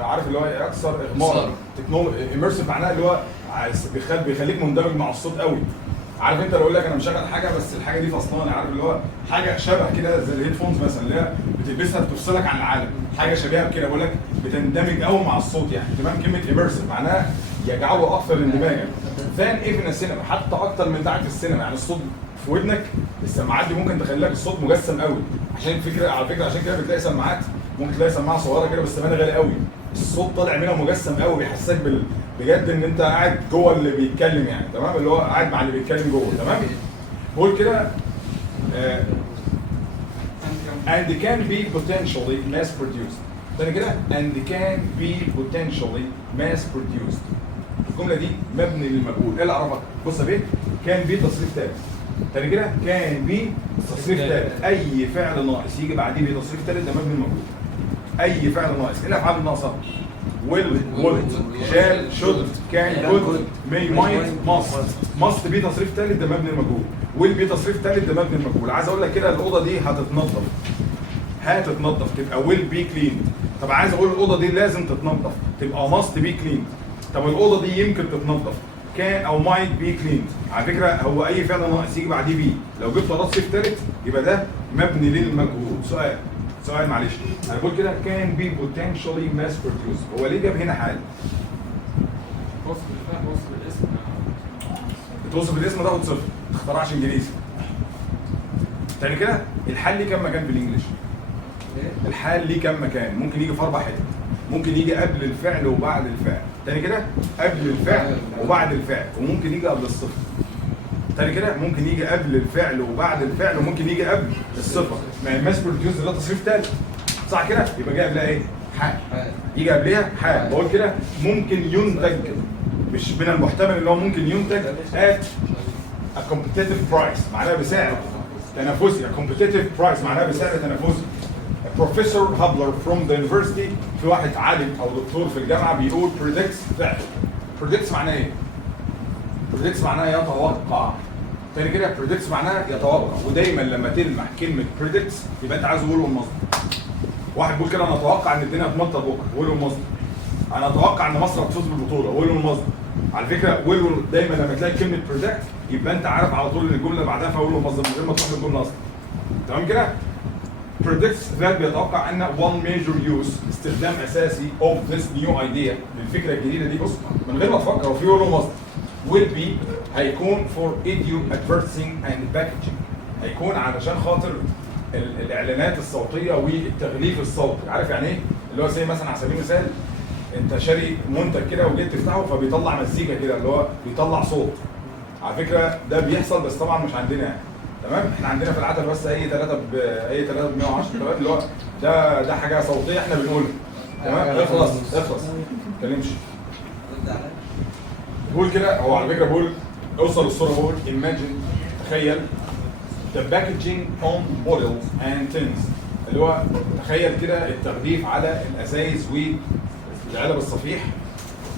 عارف اللي هو اكثر اغمارا. اميرسيف معناها اللي هو بيخليك مندمج مع الصوت قوي. عارف انت لو اقول لك انا مشغل حاجه بس الحاجه دي فصلانه، عارف اللي هو حاجه شبه كده زي الهيدفونز مثلا اللي هي بتلبسها بتفصلك عن العالم، حاجه شبيهه كده بقول لك بتندمج قوي مع الصوت يعني. تمام؟ كلمه اميرسيف معناها يجعله اكثر اندماجا. ثان ايفن السينما، حتى اكتر من بتاعه السينما، يعني الصوت في ودنك السماعات دي ممكن تخلي لك الصوت مجسم قوي. عشان الفكره على فكره عشان كده بتلاقي سماعات ممكن تلاقي سماعه صغيره كده بس ثمنها غالي قوي، الصوت طالع منها مجسم قوي، بيحسسك بجد ان انت قاعد جوه اللي بيتكلم يعني. تمام؟ اللي هو قاعد مع اللي بيتكلم جوه. تمام؟ بقول كده and can be potentially mass produced. تاني كده and can be potentially mass produced. الجمله دي مبني للمجهول. ايه اللي عرفك؟ بص يا بيه، كان بي تصريف ثالث. تاني كده كان بي تصريف ثالث، اي فعل ناقص يجي بعديه بتصريف ثالث ده مبني للمجهول. اي فعل ناقص. ايه الافعال الناقصه؟ will, would, shall, should, can, could, may, might, must بيه تصريف ثالث ده مبني للمجهول. will بيه تصريف ثالث ده مبني للمجهول. عايز اقول لك كده الاوضه دي هتتنظف تبقى will be cleaned. طب عايز اقول الاوضه دي لازم تتنظف، تبقى ماست بي كلين. طب الاوضه دي يمكن تتنظف، كان او مايت بي كلين. على فكره هو اي فعل ناقص يجي بعديه بي، لو جبت اداه صيف ثالث يبقى ده مبني للمجهول. سؤال معلش، انا بقول كده كان بي بوتنشالي ماس بروديوس، هو ليه جاب هنا حال؟ وصف الفهم وصف الاسم. توصف الاسم ده صفر، ما اخترعش انجليزي. تاني كده الحال ليه كام مكان بالانجلش؟ الحال ليه كام مكان؟ ممكن يجي في 4 حتت، ممكن يجي قبل الفعل وبعد الفعل. تاني كده قبل الفعل وبعد الفعل، وممكن يجي قبل الصفر. تاني كده ممكن يجي قبل الفعل وبعد الفعل، وممكن يجي قبل الصفر. ما هي الماس بروديوس ده تصريف ثالث، صح كده؟ يبقى جاي قبلها ايه؟ حال. يجي قبلها حال. بقول كده ممكن ينتج، مش من المحتمل اللي هو ممكن ينتج at a competitive price، معناها بسعر تنافسي. a competitive price معناها بسعر تنافسي. بروفيسور هابلر from the university، في واحد عالم او دكتور في الجامعه بيقول predicts فعل. predicts معناه ايه؟ predicts معناه يتوقع. تاني كده predicts معناه يتوقع، ودايما لما تلمح كلمه predicts يبقى انت عايز تقول له المصدر. واحد بيقول كده انا اتوقع ان الدنيا هتمطر بكره، قول له المصدر. انا اتوقع ان مصر هتفوز بالبطوله، قول له المصدر. على فكره قول له دايما لما تلاقي كلمه predict يبقى انت عارف على طول ان الجمله اللي بعدها فقول له المصدر من غير ما تروح للجمله اصلا. تمام كده؟ predicts ذات بيتوقع ان one major use، استخدام اساسي of this new idea، للفكره الجديده دي. بص من غير ما تفكر، وفي يقول له مصدر will be، هيكون for audio advertising and packaging، هيكون علشان خاطر الاعلانات الصوتيه والتغليف الصوتي. عارف يعني ايه؟ اللي هو زي مثلا على سبيل المثال انت شاري منتج كده وجيت تفتحه فبيطلع مزيكا كده، اللي هو بيطلع صوت. على فكره ده بيحصل بس طبعا مش عندنا يعني. تمام؟ احنا عندنا في العدد بس اي 3 ب 110. تمام؟ اللي هو ده حاجه صوتيه احنا بنقولها. تمام؟ اخلص ما تتكلمش. بقول كده، هو على فكره بقول اوصل الصوره، بقول imagine، تخيل the packaging on bottles and tins، اللي هو تخيل كده التغليف على الازايز والعلب الصفيح.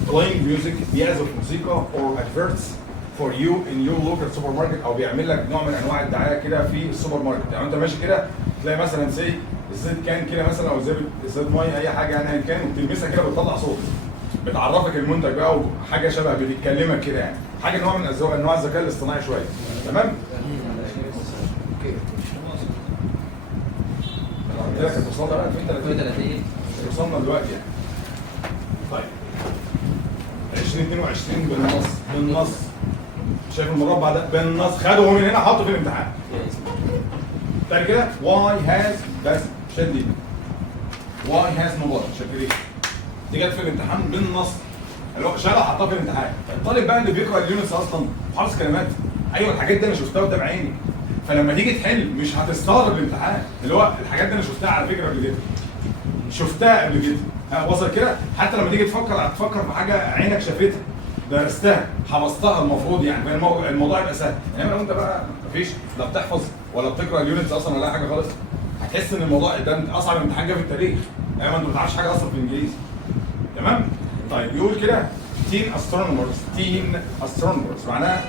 playing music، بيعزف موسيقى or adverts for you in your local supermarket، او بيعمل لك نوع من انواع الدعايه كده في السوبر ماركت. يعني انت ماشي كده تلاقي مثلا زي الزيت كان كده مثلا، او زيت ميه، اي حاجه يعني كان، وبتلمسها كده بتطلع صوت، بتعرفك المنتج بقى، وحاجه شبه بتتكلمك كده يعني، حاجه نوع من انواع الذكاء الاصطناعي شويه. تمام؟ كده كانت وصلنا بقى 2030 وصلنا دلوقتي يعني. طيب 2022 بالنص شايف المربع ده بالنص، خده من هنا حطه في الامتحان. تاني كده واي هاز، بس شديد واي هاز نو شاكرين، دي جت في الامتحان بالنص، اللي هو شالها حطها في الامتحان. الطالب بقى اللي بيقرا اليونتس اصلا حافظ كلمات، ايوه الحاجات دي انا شفتها قدام عيني، فلما تيجي تحل مش هتستغرب الامتحان. اللي هو الحاجات دي انا شفتها على فكره قبل كده، شفتها قبل كده، وصل كده. حتى لما تيجي تفكر هتفكر في حاجه عينك شافتها، درستها، حفظتها المفروض يعني، فالموضوع يبقى سهل. انما لو انت بقى مفيش لا بتحفظ ولا بتقرا اليونتس اصلا ولا حاجه خالص، هتحس ان الموضوع ده اصعب امتحان جه في التاريخ. يعني انت ما بتعرفش حاجه اصلا في الانجليزي. تمام؟ طيب يقول كده تين استرونومرز معناها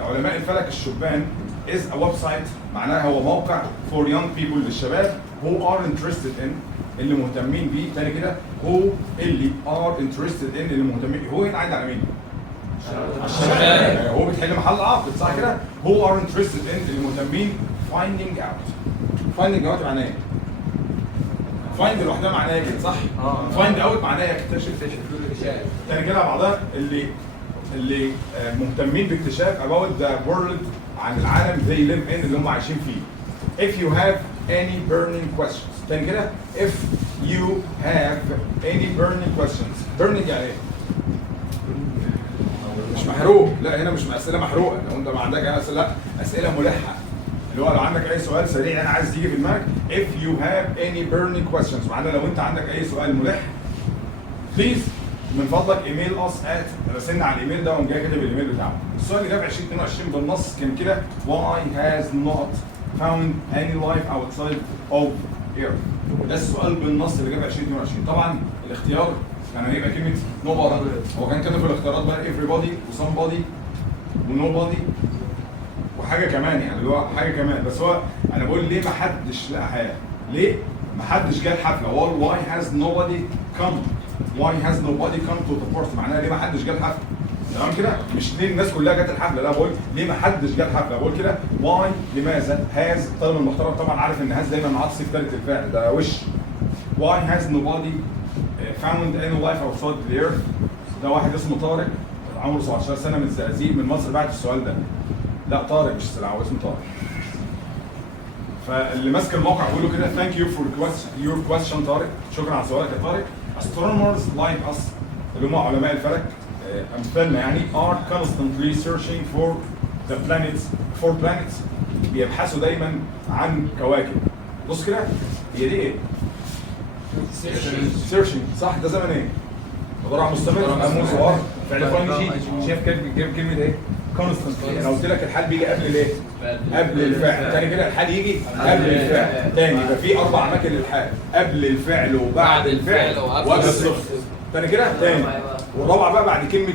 علماء الفلك الشبان، is a website معناها هو موقع for young people للشباب who are interested in، اللي مهتمين بيه. تاني كده اللي are interested in، اللي مهتمين. هو هنا عايد على مين؟ الشباب. هو بتحل محل عقد، صح كده؟ who are interested in، اللي مهتمين. finding out معناه ايه؟ find لوحدها معناها كده، صح؟ find out معناها يكتشف. تاني كده بعضها اللي مهتمين باكتشاف about the world، عن العالم they live in، اللي هم عايشين فيه. if you have any burning questions. تاني كده if you have any burning questions. burning يعني ايه؟ مش محروق، لا هنا مش اسئله محروقه. لو انت ما عندك اسئله ملحه، اللي هو لو عندك اي سؤال سريع انا عايز تيجي في دماغك if you have any burning questions، معناه لو انت عندك اي سؤال ملح بليز من فضلك ايميل اس راسلنا على الايميل ده، وقام جاي كاتب الايميل بتاعه. السؤال اللي جاب 2022 بالنص كان كده why has not found any life outside of earth. ده السؤال بالنص اللي جاب 2022. طبعا الاختيار كان هيبقى كلمه nobody، هو كان كاتب في الاختيارات بقى everybody وsomebody ونobody وحاجه كمان، يعني اللي هو حاجه كمان. بس هو انا بقول ليه ما حدش لقى حياه؟ ليه محدش جه الحفله. why has nobody come to the party، معناها ليه محدش جه الحفله. تمام كده؟ مش ليه الناس كلها جت الحفله، لا بقول ليه محدش جه الحفله. بقول كده why، لماذا، has. الطالب المحترم طبعا عارف ان has دايما عطف في ثالث الفعل، ده وش. why has nobody found any life outside the earth. ده واحد اسمه طارق عمره 17 سنه من الزقازيق من مصر بعت السؤال ده. لا طارق مش سلعه، اسمه طارق. فاللي ماسك الموقع بيقول له كده thank you for your question طارق، شكرا على سؤالك يا طارق. astronomers like us، اللي هم علماء الفلك امثالنا يعني، are constantly searching for planets، بيبحثوا دايما عن كواكب. بص كده هي دي ايه؟ searching صح، ده زمن ايه؟ مضارع مستمر، امون صغار، فعل فاين جي. شايف كلمه ايه؟ constantly. انا قلت لك الحال بيجي قبل الايه؟ قبل الفعل. تاني كده الحال يجي قبل الفعل. تاني يبقى في 4 اماكن للحال، قبل الفعل وبعد الفعل وقبل الصفر. تاني كده تاني. والرابعه بقى بعد كلمه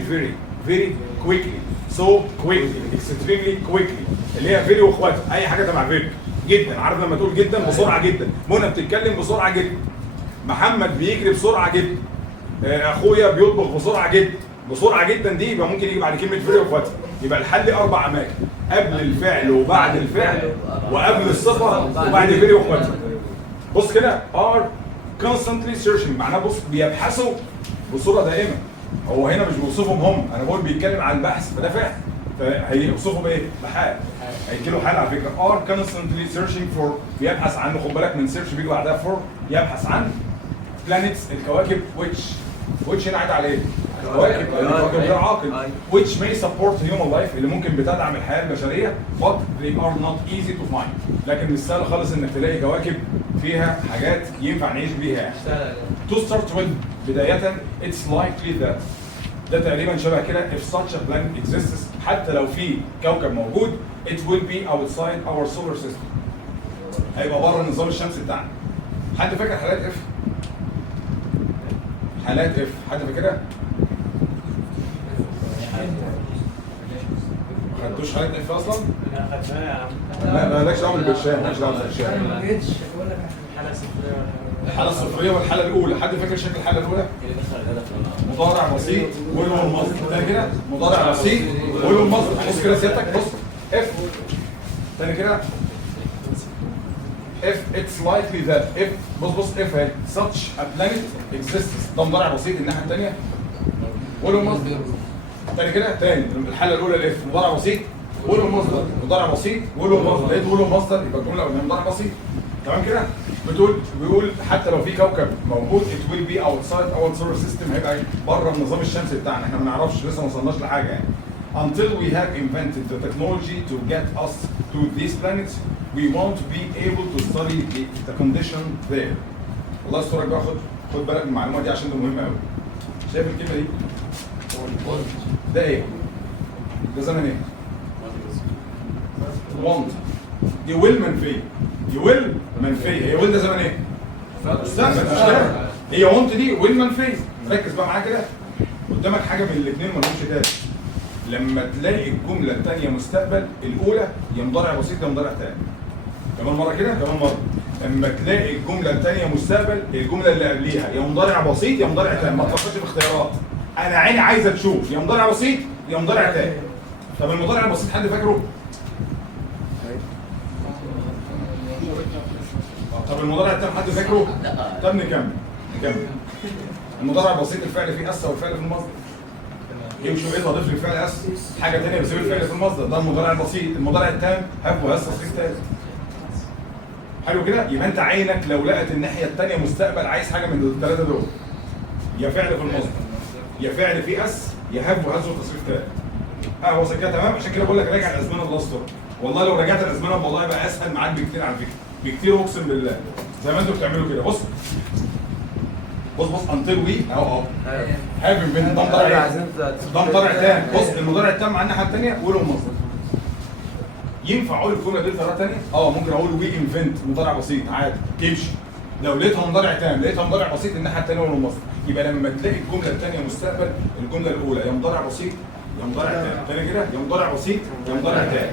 very quickly، so quickly، extremely quickly، اللي هي very واخواتها، اي حاجه تبع very جدا. عارف لما تقول جدا بسرعه جدا، منى بتتكلم بسرعه جدا، محمد بيجري بسرعه جدا، اخويا بيطبخ بسرعه جدا. بسرعه جدا دي يبقى ممكن يجي بعد كلمه very واخواتها. يبقى الحل 4 اماكن، قبل الفعل وبعد الفعل وقبل الصفه وبعد very واخواتها. بص كده are constantly searching، معناه بص بيبحثوا بصوره دائمه. هو هنا مش بيوصفهم هم، انا بقول بيتكلم عن البحث، فده فعل، فهيوصفه بايه؟ بحال. هيجيله حال على فكره. are constantly searching for، بيبحث عنه، خد بالك من search بيجي بعدها for، يبحث عن planets، الكواكب. which هنا عاد على ايه؟ الكواكب، الكواكب غير عاقل. which may support human life، اللي ممكن بتدعم الحياه البشريه. but they are not easy to find، لكن مش سهل خالص انك تلاقي كواكب فيها حاجات ينفع نعيش بيها يعني. to start with، بدايه it's likely that، ده تقريبا شبه كده if such a planet exists، حتى لو في كوكب موجود it will be outside our solar system، هيبقى بره النظام الشمسي بتاعنا. حد فاكر حالات اف؟ حالات اف حد فاكرها؟ ما خدتوش حالات اف اصلا؟ لا مالكش دعوه بالبرشام، مالكش دعوه بالبرشام. ما جيتش بقول لك الحاله الصفريه. الحاله الصفريه والحاله الاولى، حد فاكر شكل الحاله الاولى؟ مضارع بسيط وله المصدر. تاني كده مضارع بسيط وله المصدر. بص كده سيادتك، بص اف تاني كده if it's likely that if، بص اف اهي such a planet exists، ده مضارع بسيط الناحيه الثانيه وله المصدر. تاني كده تاني الحاله الاولى الاف مضارع بسيط وله المصدر، مضارع بسيط وله المصدر، لقيت وله المصدر يبقى الجمله قدام مضارع بسيط. تمام كده؟ بيقول حتى لو في كوكب موجود it will be outside our solar system، هيبقى بره النظام الشمسي بتاعنا، احنا ما نعرفش لسه ما وصلناش لحاجه يعني. until we have invented the technology to get us to these planets we won't be able to study the condition there. والله يسترك بقى، خد بالك من المعلومه دي عشان ده مهم قوي. شايف الكلمه دي؟ ده ايه؟ ده زمن ايه؟ want. دي will منفيه. دي will منفيه. هي will ده زمن ايه؟ مستقبل مش كده؟ هي want دي will منفيه. ركز بقى معايا كده. قدامك حاجه من الاثنين مالهمش تاني. لما تلاقي الجمله الثانيه مستقبل، الاولى يا مضارع بسيط يا مضارع تام. كمان مره كده، كمان مره. لما تلاقي الجمله الثانيه مستقبل، الجمله اللي قبليها يا مضارع بسيط يا مضارع تام، ما تفكرش في اختيارات. انا عيني عايزه تشوف يا مضارع بسيط يا مضارع تام. طب المضارع البسيط حد فاكره؟ طب المضارع التام حد فاكره؟ طب نكمل. المضارع البسيط الفعل فيه اس والفعل في المصدر. يمشوا ايه تضيف للفعل اس؟ حاجه ثانيه بتساوي الفعل في المصدر، ده المضارع البسيط. المضارع التام هاف وهس تصريف ثالث. حلو كده؟ يبقى انت عينك لو لقت الناحيه الثانيه مستقبل، عايز حاجه من الثلاثه دول. يا فعل في المصدر، يا فعل فيه اس، يا هاف وهس وتصريف ثالث. هو كده تمام. عشان كده بقول لك راجع الازمنه الاسطر. والله لو رجعت الازمنه والله يبقى اسهل معاك بكتير على فكره، بكتير اقسم بالله. زي ما انتوا بتعملوا كده. بص انتل وي اهو هافن بين ده مضارع تام. بص المضارع التام على الناحيه الثانيه وله المصدر. ينفع اقول الجمله دي بطريقه ثانيه؟ ممكن اقول وي انفنت مضارع بسيط عادي تمشي. لو لقيتها مضارع تام، لقيتها مضارع بسيط الناحيه الثانيه وله المصدر. يبقى لما تلاقي الجمله الثانيه مستقبل، الجمله الاولى يا مضارع بسيط يا مضارع تام. تاني كده يا مضارع بسيط يا مضارع تام.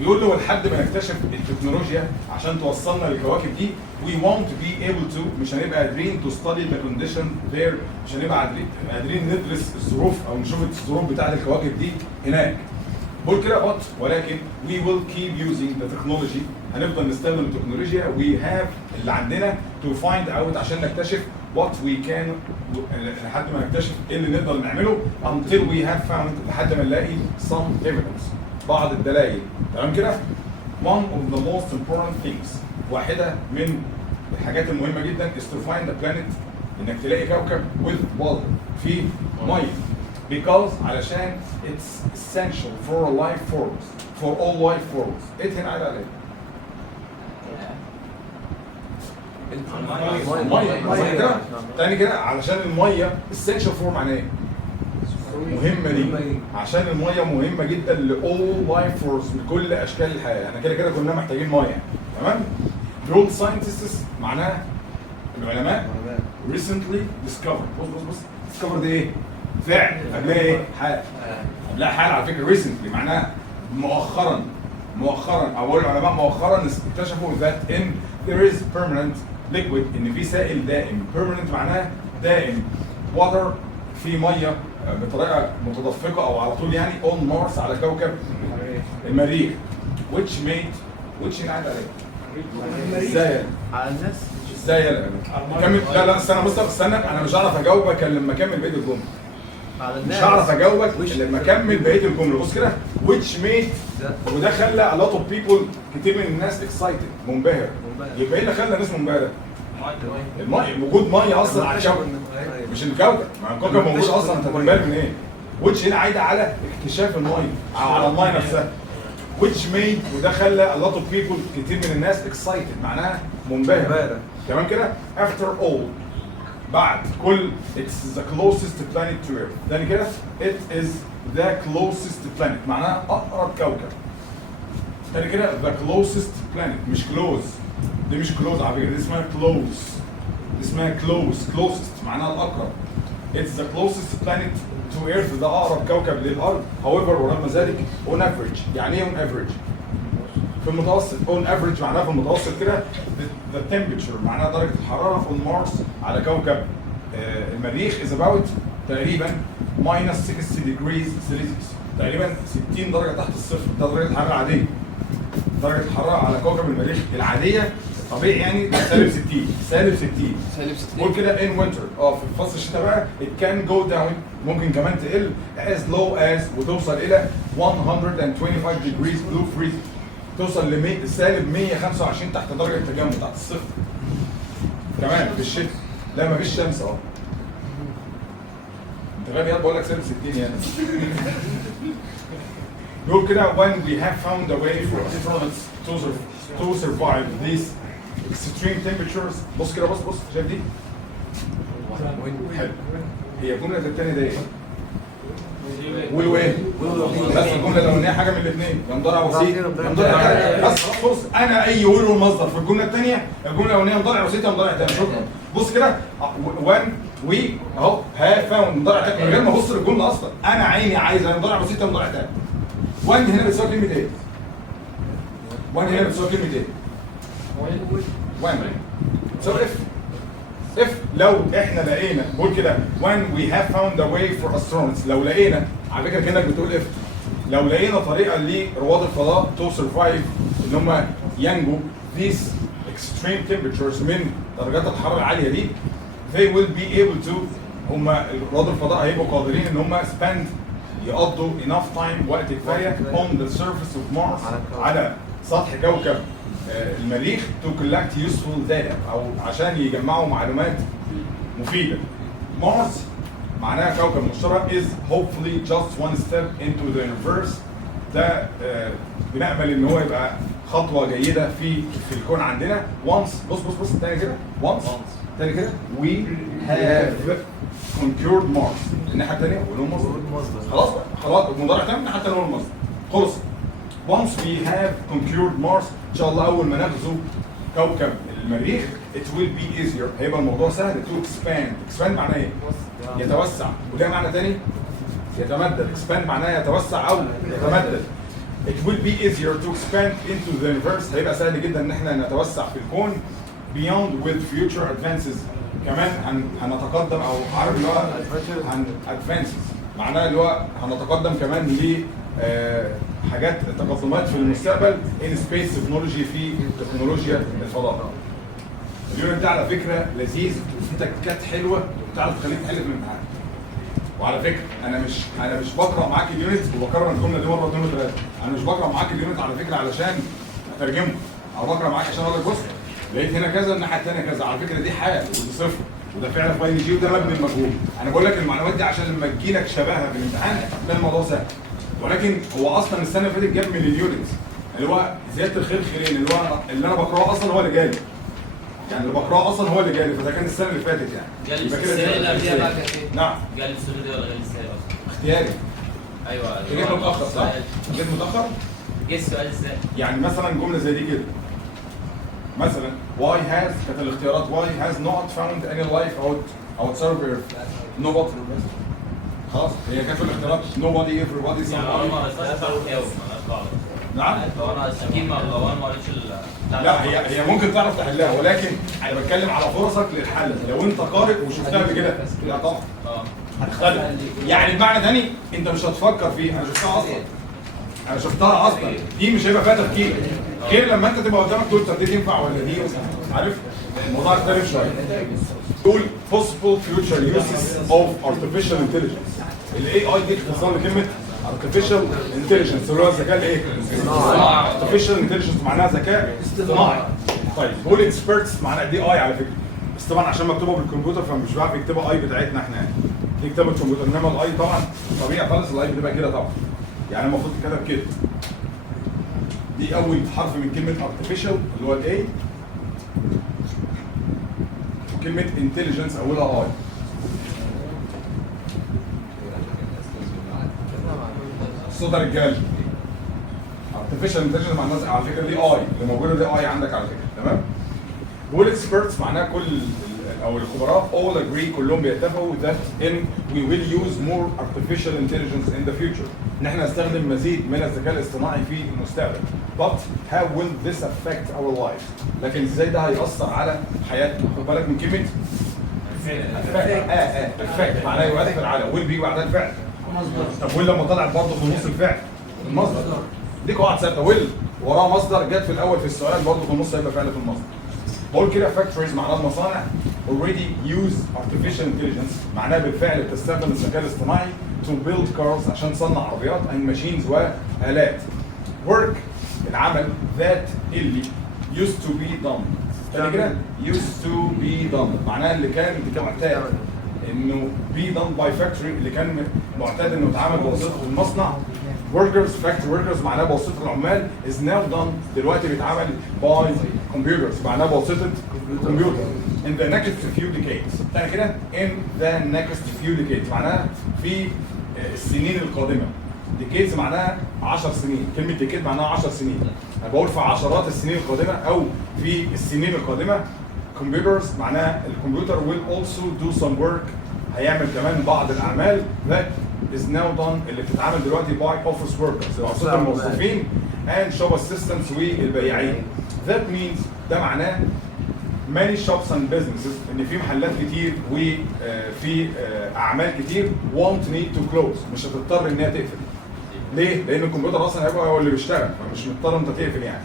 بيقول له لحد ما نكتشف التكنولوجيا عشان توصلنا للكواكب دي we want to be able to مش هنبقى قادرين to study the condition there مش هنبقى قادرين ندرس الظروف او نشوف الظروف بتاعت الكواكب دي هناك. بقول كده ولكن we will keep using the technology هنفضل نستخدم التكنولوجيا we have اللي عندنا to find out عشان نكتشف what we can لحد ما نكتشف ايه اللي نقدر نعمله until we have found لحد ما نلاقي some evidence بعض الدلائل. تمام كده؟ one of the most important things واحدة من الحاجات المهمة جدا is to find a planet انك تلاقي كوكب with water فيه مية because علشان it's essential for life forms for all life forms. ايه هنا عايز عليه؟ المية كده تاني كده علشان المية essential for معناه ايه؟ مهمة ليه؟ عشان المية مهمة جدا ل all life forms لكل اشكال الحياة. احنا كده كده كلنا محتاجين مية. تمام؟ World scientists معناها العلماء recently discovered بص discovered ايه؟ فعل قبلها ايه؟ حال. قبلها حال على فكرة recently معناها مؤخرا او العلماء مؤخرا اكتشفوا that in there is permanent liquid ان في سائل دائم permanent معناها دائم water في ميه بطريقه متدفقه او على طول يعني on Mars على كوكب المريخ which هنا عدى عليه ازاي على الناس ازاي كمل لا استنى مستر استنى انا مش هعرف اجاوبك الا لما اكمل بقيه الجمله على مش الناس هعرف اجاوبك لما اكمل بقيه الجمله. بص كده which made وده خلى a lot of people كتير من الناس excited منبهر يبقى ايه اللي خلى الناس منبهره؟ الميه وجود ميه اصلا على الكوكب مش الكوكب ما الكوكب موجود اصلا انت منبهر من ايه؟ which هنا عايده على اكتشاف الميه او على الميه نفسها which made وده خلى a lot of people كتير من الناس excited معناها منبهر. تمام كده after all بعد كل it's the closest planet to Earth تاني كده it is the closest planet معناها أقرب كوكب. تاني كده the closest planet مش close دي مش close على فكرة دي اسمها close دي اسمها closest معناها الأقرب it's the closest planet to Earth ده أقرب كوكب للأرض. however ورغم ذلك on average يعني إيه on average؟ في المتوسط on average معناها في المتوسط كده the temperature معناها درجة الحرارة on Mars على كوكب المريخ is about تقريبا minus 60 degrees Celsius تقريبا 60 درجة تحت الصفر. ده درجة الحرارة العادية. درجة الحرارة على كوكب المريخ العادية طبيعي يعني ده سالب 60 قول كده in winter في فصل الشتاء بقى it can go down ممكن كمان تقل as low as وتوصل إلى 125 degrees below freezing توصل لسالب 125 تحت درجة التجمد تحت الصفر. كمان في الشتاء لا مفيش شمس انت غبي بقول لك سالب 60 يعني. يقول كده when we have found a way for astronauts to survive these extreme temperatures بص كده بص شايف دي؟ حلو هي الجملة الثانية دي ايه؟ وايه؟ بس الجملة الأولانية حاجة من الاثنين يا مضارع بسيط يا مضارع حاجة بس بص أنا أي ويل والمصدر في الجملة الثانية الجملة الأولانية مضارع بسيط يا مضارع تاني شكرا. بص كده when we أهو have found مضارع تاني من غير ما أبص للجملة أصلا أنا عيني عايزة مضارع بسيط يا مضارع تاني. when هنا بتساوي كلمة إيه؟ when هنا بتساوي كلمة إيه؟ when بتساوي if لو احنا لقينا بقول كده when we have found a way for astronauts لو لقينا على فكره كانك بتقول if لو لقينا طريقه لرواد الفضاء to survive ان هم ينجوا these extreme temperatures من درجات الحراره العاليه دي they will be able to هم رواد الفضاء هيبقوا قادرين ان هم spend يقضوا enough time وقت كفايه on the surface of Mars على سطح كوكب المريخ to collect useful data او عشان يجمعوا معلومات مفيده. Mars معناها كوكب مشترك is hopefully just one step into the universe ده بنأمل ان هو يبقى خطوه جيده في الكون عندنا. once بص تاني كده once تاني كده we have conquered Mars الناحيه الثانيه ولون مصدر خلاص المضارع تام الناحيه الثانيه ولون مصدر خلص. once we have conquered Mars ان شاء الله اول ما نغزو كوكب المريخ it will be easier هيبقى الموضوع سهل to expand معناه ايه؟ يتوسع وده معنى تاني يتمدد expand معناه يتوسع او يتمدد it will be easier to expand into the universe. هيبقى سهل جدا ان احنا نتوسع في الكون beyond with future advances. كمان هنتقدم او عارف اللي هو advances معناها اللي هو هنتقدم كمان ل حاجات تقدمات في المستقبل in space technology في تكنولوجيا الفضاء. اليونت ده على فكره لذيذ وفي تكات حلوه وتعرف تخليك تحل في الامتحان. وعلى فكره انا مش بقرا معاك اليونت وبكرر الجمله دي مره واثنين وثلاثه، انا مش بقرا معاك اليونت على فكره علشان اترجمه او بقرا معاك عشان اقول لك بص لقيت هنا كذا الناحيه الثانيه كذا، على فكره دي حال ودي صفر وده فعل في اي جي وده مبني المجهول. انا بقول لك المعلومات دي عشان لما تجي لك شبهها في الامتحان تلاقي الموضوع سهل. ولكن هو اصلا السنه اللي فاتت جاب من اليونت اللي هو زياده الخير خيرين اللي انا بقراه اصلا هو اللي جالي. يعني اللي بقراه اصلا هو اللي جالي، فده كان السنه اللي فاتت يعني. جالي السنه اللي قبلها بقى كانت ايه؟ نعم. جالي السنه دي ولا جالي ازاي اصلا؟ اختياري. ايوه جيت متاخر صح؟ جيت متاخر؟ جه السؤال ازاي؟ يعني مثلا جمله زي دي كده. مثلا why has كانت الاختيارات why has not found any life outside Earth. nobody. خلاص هي كانت الاختيارات nobody everybody يعني somebody. انا ما قريتهاش بقى ملهاش قاعده. نعم. لو انا اكيد ما قريتش لا هي ممكن تعرف تحلها ولكن انا بتكلم على فرصك للحل. لو انت قارئ وشفتها قبل كده لا طبعا هتختلف. يعني بمعنى تاني انت مش هتفكر فيه، انا شفتها اصلا. انا شفتها اصلا دي مش هيبقى فيها تفكير غير لما انت تبقى قدامك تقول طب دي تنفع ولا دي عارف الموضوع يختلف شويه. تقول possible future uses of artificial intelligence. الاي اي دي اختصار لكلمه artificial intelligence اللي هو الذكاء الايه؟ اصطناعي. artificial intelligence معناها ذكاء اصطناعي. طيب بقول experts معناها دي اي على فكره بس طبعا عشان مكتوبه بالكمبيوتر فمش بعرف يكتبها اي بتاعتنا احنا يعني. دي كتابه الكمبيوتر انما الاي طبعا طبيعي خالص الاي بتبقى كده طبعا. يعني المفروض تتكتب كده. دي اول حرف من كلمه artificial اللي هو الاي. وكلمه intelligence اولها اي. صوت رجال. artificial intelligence معناها على فكره دي اي اللي موجوده دي اي عندك على فكره تمام. وال experts معناها كل او الخبراء all agree كلهم بيتفقوا that in we will use more artificial intelligence in the future. ان احنا نستخدم مزيد من الذكاء الاصطناعي في المستقبل. But how will this affect our lives؟ لكن ازاي ده هيأثر على حياتنا؟ خد بالك من كلمة affect معناه يؤثر على will بيجي بعدها الفعل. طب will لما طلعت برضه في نص الفعل المصدر. دي قواعد ثابته will وراه مصدر جت في الاول في السؤال برضه في النص هيبقى فعل في المصدر. بقول كده factories معناها المصانع already use artificial intelligence معناها بالفعل بتستخدم الذكاء الاصطناعي to build cars عشان تصنع عربيات and machines وآلات. work العمل that اللي used to be done. تاني كده used to be done معناها اللي كان معتاد انه be done by factory اللي كان معتاد انه يتعامل بواسطه المصنع. workers factory workers معناها بواسطه العمال is now done دلوقتي بيتعمل by computers معناها بواسطه الكمبيوتر. in the next few decades تاني كده in the next few decades معناها في السنين القادمه. decades معناها 10 سنين. كلمه decade معناها 10 سنين. انا بقول في عشرات السنين القادمه او في السنين القادمه. computers معناها الكمبيوتر will also do some work هيعمل كمان بعض الاعمال that is now done اللي بتتعمل دلوقتي by office workers بواسطه الموظفين and shop assistants والبياعين. that means ده معناه many shops and businesses ان في محلات كتير وفي اعمال كتير won't need to close مش هتضطر ان هي تقفل. ليه؟ لان الكمبيوتر اصلا هيبقى هو اللي بيشتغل فمش مضطر انت تقفل يعني.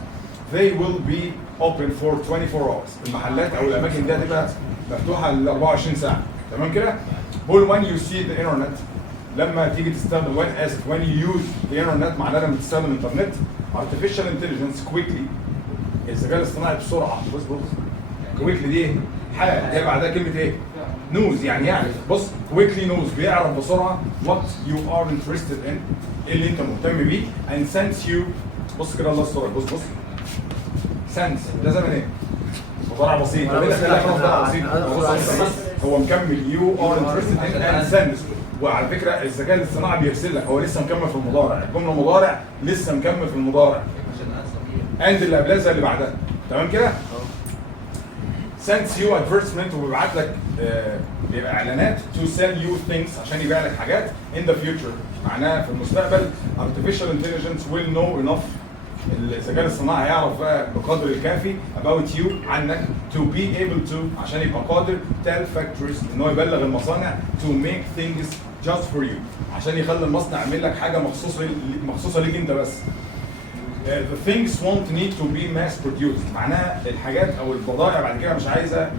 they will be open for 24 hours. المحلات او الاماكن دي هتبقى مفتوحه ل 24 ساعه تمام كده؟ بقول when you see the internet لما تيجي تستخدم when you use the internet معناه لما تستخدم الانترنت artificial intelligence quickly الذكاء الاصطناعي بسرعه. بص quickly دي حاجه جايه بعدها كلمه ايه؟ نوز يعني يعرف. بص quickly نوز بيعرف بسرعه what you are interested in ايه اللي انت مهتم بيه and sends you. بص كده الله يسترك. بص sends ده زمن ايه؟ مضارع بسيط. طب ايه خليها مضارع بسيط؟ بص هو مكمل you are interested in and sends. وعلى فكره الذكاء الاصطناعي بيرسل لك هو لسه مكمل في المضارع. الجمله مضارع لسه مكمل في المضارع and اللي قبلها زي اللي بعدها تمام كده؟ sends you advertisement وبيبعت لك بيبقى اعلانات to sell you things عشان يبيع لك حاجات in the future. معناها في المستقبل artificial intelligence will know enough، الذكاء الاصطناعي هيعرف بقى بقدر الكافي about you عنك to be able to عشان يبقى قادر tell factories ان هو يبلغ المصانع to make things just for you عشان يخلي المصنع يعمل لك حاجه مخصوصه ليك انت بس. The things won't need to be mass produced معناها الحاجات او البضائع بعد كده مش عايزه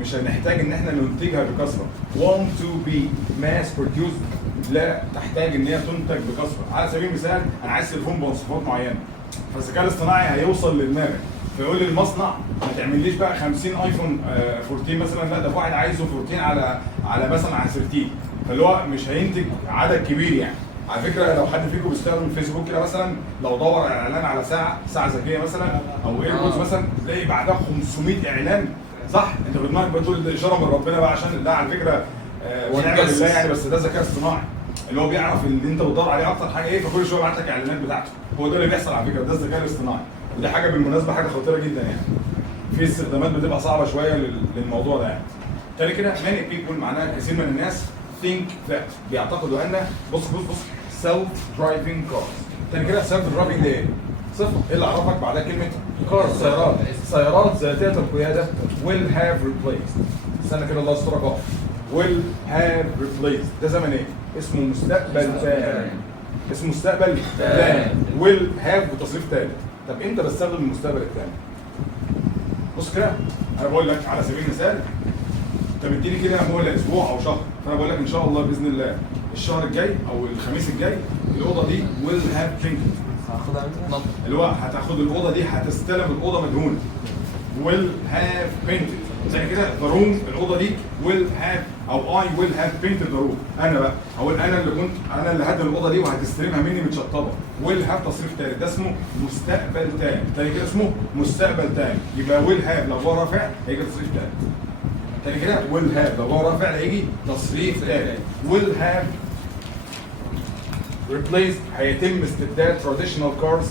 مش هنحتاج ان احنا ننتجها بكثره. want to be mass produced لا تحتاج ان هي تنتج بكثره. على سبيل المثال انا عايز تليفون بمواصفات معينه، فالذكاء الاصطناعي هيوصل لدماغك فيقول للمصنع ما تعمليش بقى 50 ايفون 14 مثلا، لا ده واحد عايزه 14 على مثلا على 13، فاللي هو مش هينتج عدد كبير يعني. على فكره لو حد فيكم بيستخدم فيسبوك كده مثلا، لو دور على اعلان على ساعه ذكيه مثلا او ايربودز مثلا، تلاقي بعدها 500 اعلان. صح؟ انت في دماغك بتقول ده اشاره من ربنا بقى عشان ده على فكره ونعم بالله يعني، بس ده ذكاء اصطناعي اللي هو بيعرف اللي انت بتدور عليه اكتر حاجه ايه، فكل شويه يبعت لك اعلانات بتاعته. هو ده اللي بيحصل على فكره، ده الذكاء الاصطناعي، ودي حاجه بالمناسبه حاجه خطيره جدا يعني. في استخدامات بتبقى صعبه شويه للموضوع ده يعني. تاني كده many people معناها كثير من الناس think that بيعتقدوا ان بص self driving cars. تاني كده self driving ده ايه؟ صفر. ايه اللي عرفك بعدها كلمه cars؟ سيارات ذاتيه القياده will have replaced. استنى كده الله يسترك اهو. will have replaced ده زمن ايه؟ اسمه مستقبل تام. اسمه مستقبل تام. will have بتصريف ثالث. طب امتى بستخدم المستقبل التام؟ بص كده انا بقول لك على سبيل المثال انت مديني كده مهله اسبوع او شهر، فانا بقول لك ان شاء الله باذن الله الشهر الجاي او الخميس الجاي الاوضه دي will have painted. هاخدها منك؟ اللي هو هتاخد الاوضه دي هتستلم الاوضه مدهونه. will have painted. زي كده the room الاوضه دي will have او I will have painted the room. انا بقى اقول انا اللي هدي الاوضه دي وهتستلمها مني متشطبه. will have تصريف تاني، ده اسمه مستقبل تام. تاني كده اسمه مستقبل تام. يبقى will have لو هو رافع هيجي تصريف تاني. تاني كده will have لو هو رافع هيجي تصريف تاني. will have replaced هيتم استبدال traditional cars.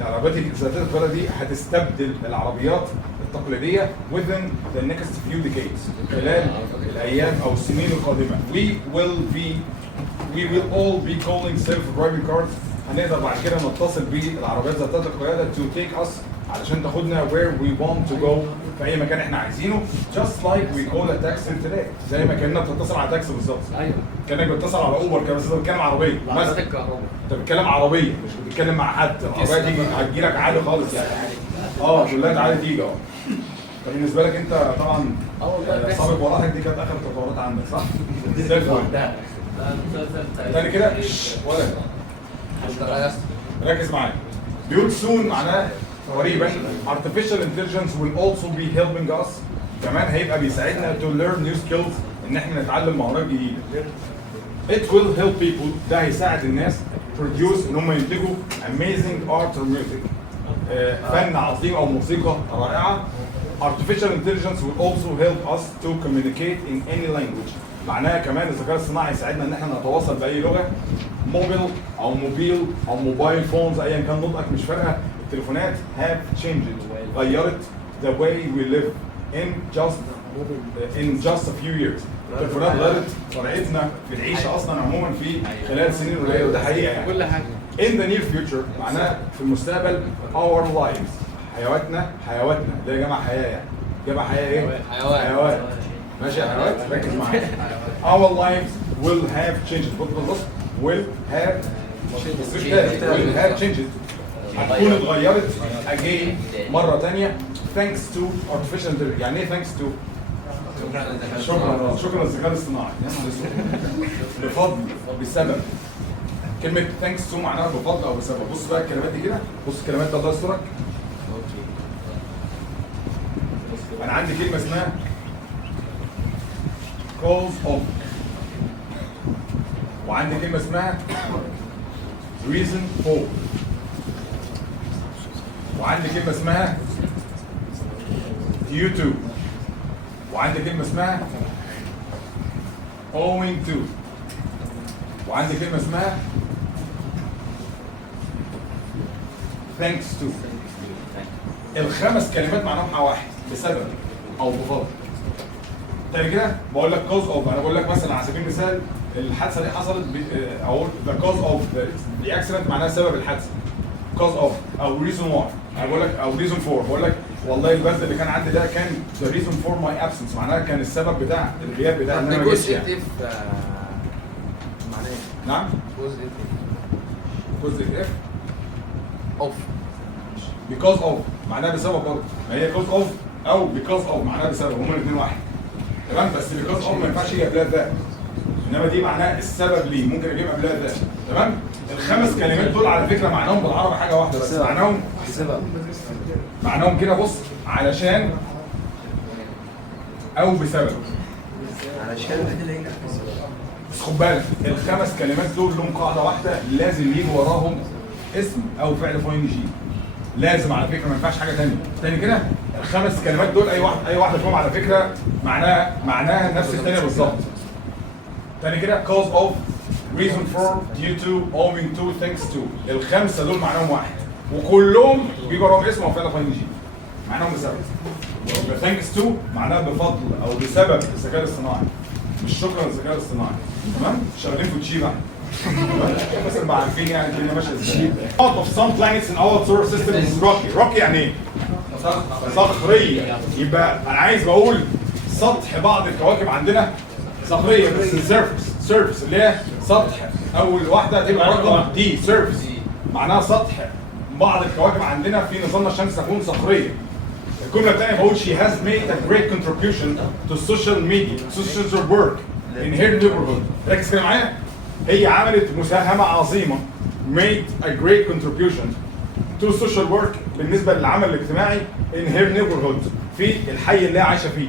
العربيات ذاتيه القياده دي هتستبدل العربيات التقليديه within the next few decades خلال الايام او السنين القادمه. we will all be calling self-driving cars. هنقدر بعد كده نتصل بالعربيات ذاتيه القياده to take us علشان تاخدنا where we want to go في اي مكان احنا عايزينه. just like we call a taxi today. زي ما كاننا بتتصل على تاكسي بالظبط. ايوه كانك بتتصل على اوبر كده، بس انت بتتكلم عربيه عربيات الكهرباء. انت بتتكلم عربيه مش بتتكلم مع حد. العربيه دي هتجيلك عادي خالص يعني. تقول لها تعالى تيجي اهو. فبالنسبه لك انت طبعا سابق وراحك دي كانت اخر التطورات عندك صح؟ زي الفل. تاني كده ولا ركز معايا. بيقول soon معناه قريبا artificial intelligence will also be helping us. كمان هيبقى بيساعدنا to learn new skills ان احنا نتعلم مهارات جديده. It will help people ده هيساعد الناس produce ان هم ينتجوا amazing art or music. فن عظيم او موسيقى رائعه. Artificial intelligence will also help us to communicate in any language. معناها كمان الذكاء الصناعي يساعدنا ان احنا نتواصل باي لغه. موبيل او موبايل فونز ايا كان نطقك مش فارقه. التليفونات have changed غيرت the way we live in just a few years. التليفونات غيرت طريقتنا في العيشه اصلا عموما في خلال سنين قليله، وده حقيقه يعني. كل حاجه. In the near future معناه في المستقبل our lives حيواتنا اللي هي جمع حياه يعني. جمع حياه ايه؟ حيوان. ماشي يا حيوات ركز معايا. our lives will have changed. بص will have changed. هتكون اتغيرت again مرة تانية thanks to artificial intelligence. يعني ايه thanks to؟ شكرا للذكاء الاصطناعي. بفضل بسبب. كلمة thanks to معناها بفضل او بسبب. بص بقى الكلمات دي كده، بص الكلمات ده الله يسترك. انا عندي كلمة اسمها cause of، وعندي كلمة اسمها reason for، وعندي كلمة اسمها due to، وعندي كلمة اسمها owing to، وعندي كلمة اسمها thanks to. الخمس كلمات معناهم واحد بسبب. او بفضل. تاني كده بقول لك كوز اوف، انا بقول لك مثلا على سبيل المثال الحادثه دي حصلت او ذا كوز اوف ذا اكسيدنت معناها سبب الحادثه. كوز اوف او ريزون واي، انا بقول لك او ريزون فور، بقول لك والله البرد اللي كان عندي ده كان ذا ريزون فور ماي ابسنس، معناها كان السبب بتاع الغياب بتاع ان انا ما جيتش يعني. معناه ايه؟ نعم؟ جزء جزء اف اوف because of معناها بسبب برضه، ما هي cause of او because of معناها بسبب، هما الاثنين واحد. تمام؟ بس because of ما ينفعش يجي قبلها ده. انما دي معناها السبب ليه، ممكن اجيب قبلها ده. تمام؟ الخمس كلمات دول على فكره معناهم بالعربي حاجه واحده بس، معناهم كده بص، علشان او بسبب. علشان بس خد بالك الخمس كلمات دول لهم قاعده واحده، لازم يجي وراهم اسم او فعل فاين جي. لازم على فكره، ما ينفعش حاجه ثانيه. تاني كده الخمس كلمات دول اي واحده فيهم على فكره معناها نفس الثانيه بالظبط. تاني كده cause of reason for due to owing to thanks to، الخمسه دول معناهم واحد وكلهم بيجي وراهم اسم او فعل فاين جي معناهم بسبب. thanks to معناها بفضل او بسبب الذكاء الاصطناعي، مش شكرا للذكاء الاصطناعي. تمام؟ شغالين في تشيبا بس نبقى عارفين يعني الدنيا ماشيه ازاي. Out of some planets in our solar system is rocky. rocky يعني ايه؟ صخريه. يبقى انا عايز بقول سطح بعض الكواكب عندنا صخريه، بس surface اللي هي سطح، اول واحده تبقى رقم دي surface، معناها سطح بعض الكواكب عندنا في نظامنا الشمسي تكون صخريه. الجمله الثانيه بقول she has made a great contribution to social media, social work in her neighborhood. ركز كده معايا، هي عملت مساهمه عظيمه made a great contribution to social work بالنسبه للعمل الاجتماعي in her neighborhood في الحي اللي هي عايشه فيه.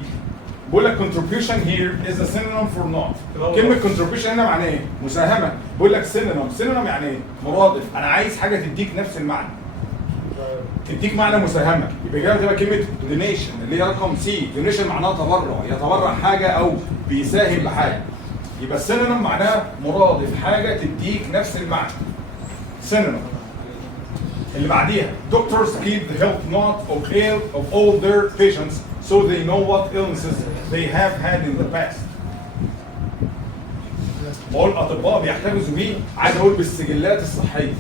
بقول لك contribution here is a synonym for not. كلمه contribution هنا معناها ايه؟ مساهمه. بقول لك synonym يعني ايه؟ مرادف. انا عايز حاجه تديك نفس المعنى، تديك معنى مساهمه، يبقى كده تبقى كلمه donation اللي هي رقم سي. donation معناها تبرع، يتبرع حاجه او بيساهم بحاجه. يبقى السينونيم معناها مرادف، حاجه تديك نفس المعنى. سينونيم. اللي بعديها doctors keep the health note of all their patients so they know what illnesses they have had in the past. بقول اطباء بيحتفظوا بيه، عايز اقول بالسجلات الصحيه.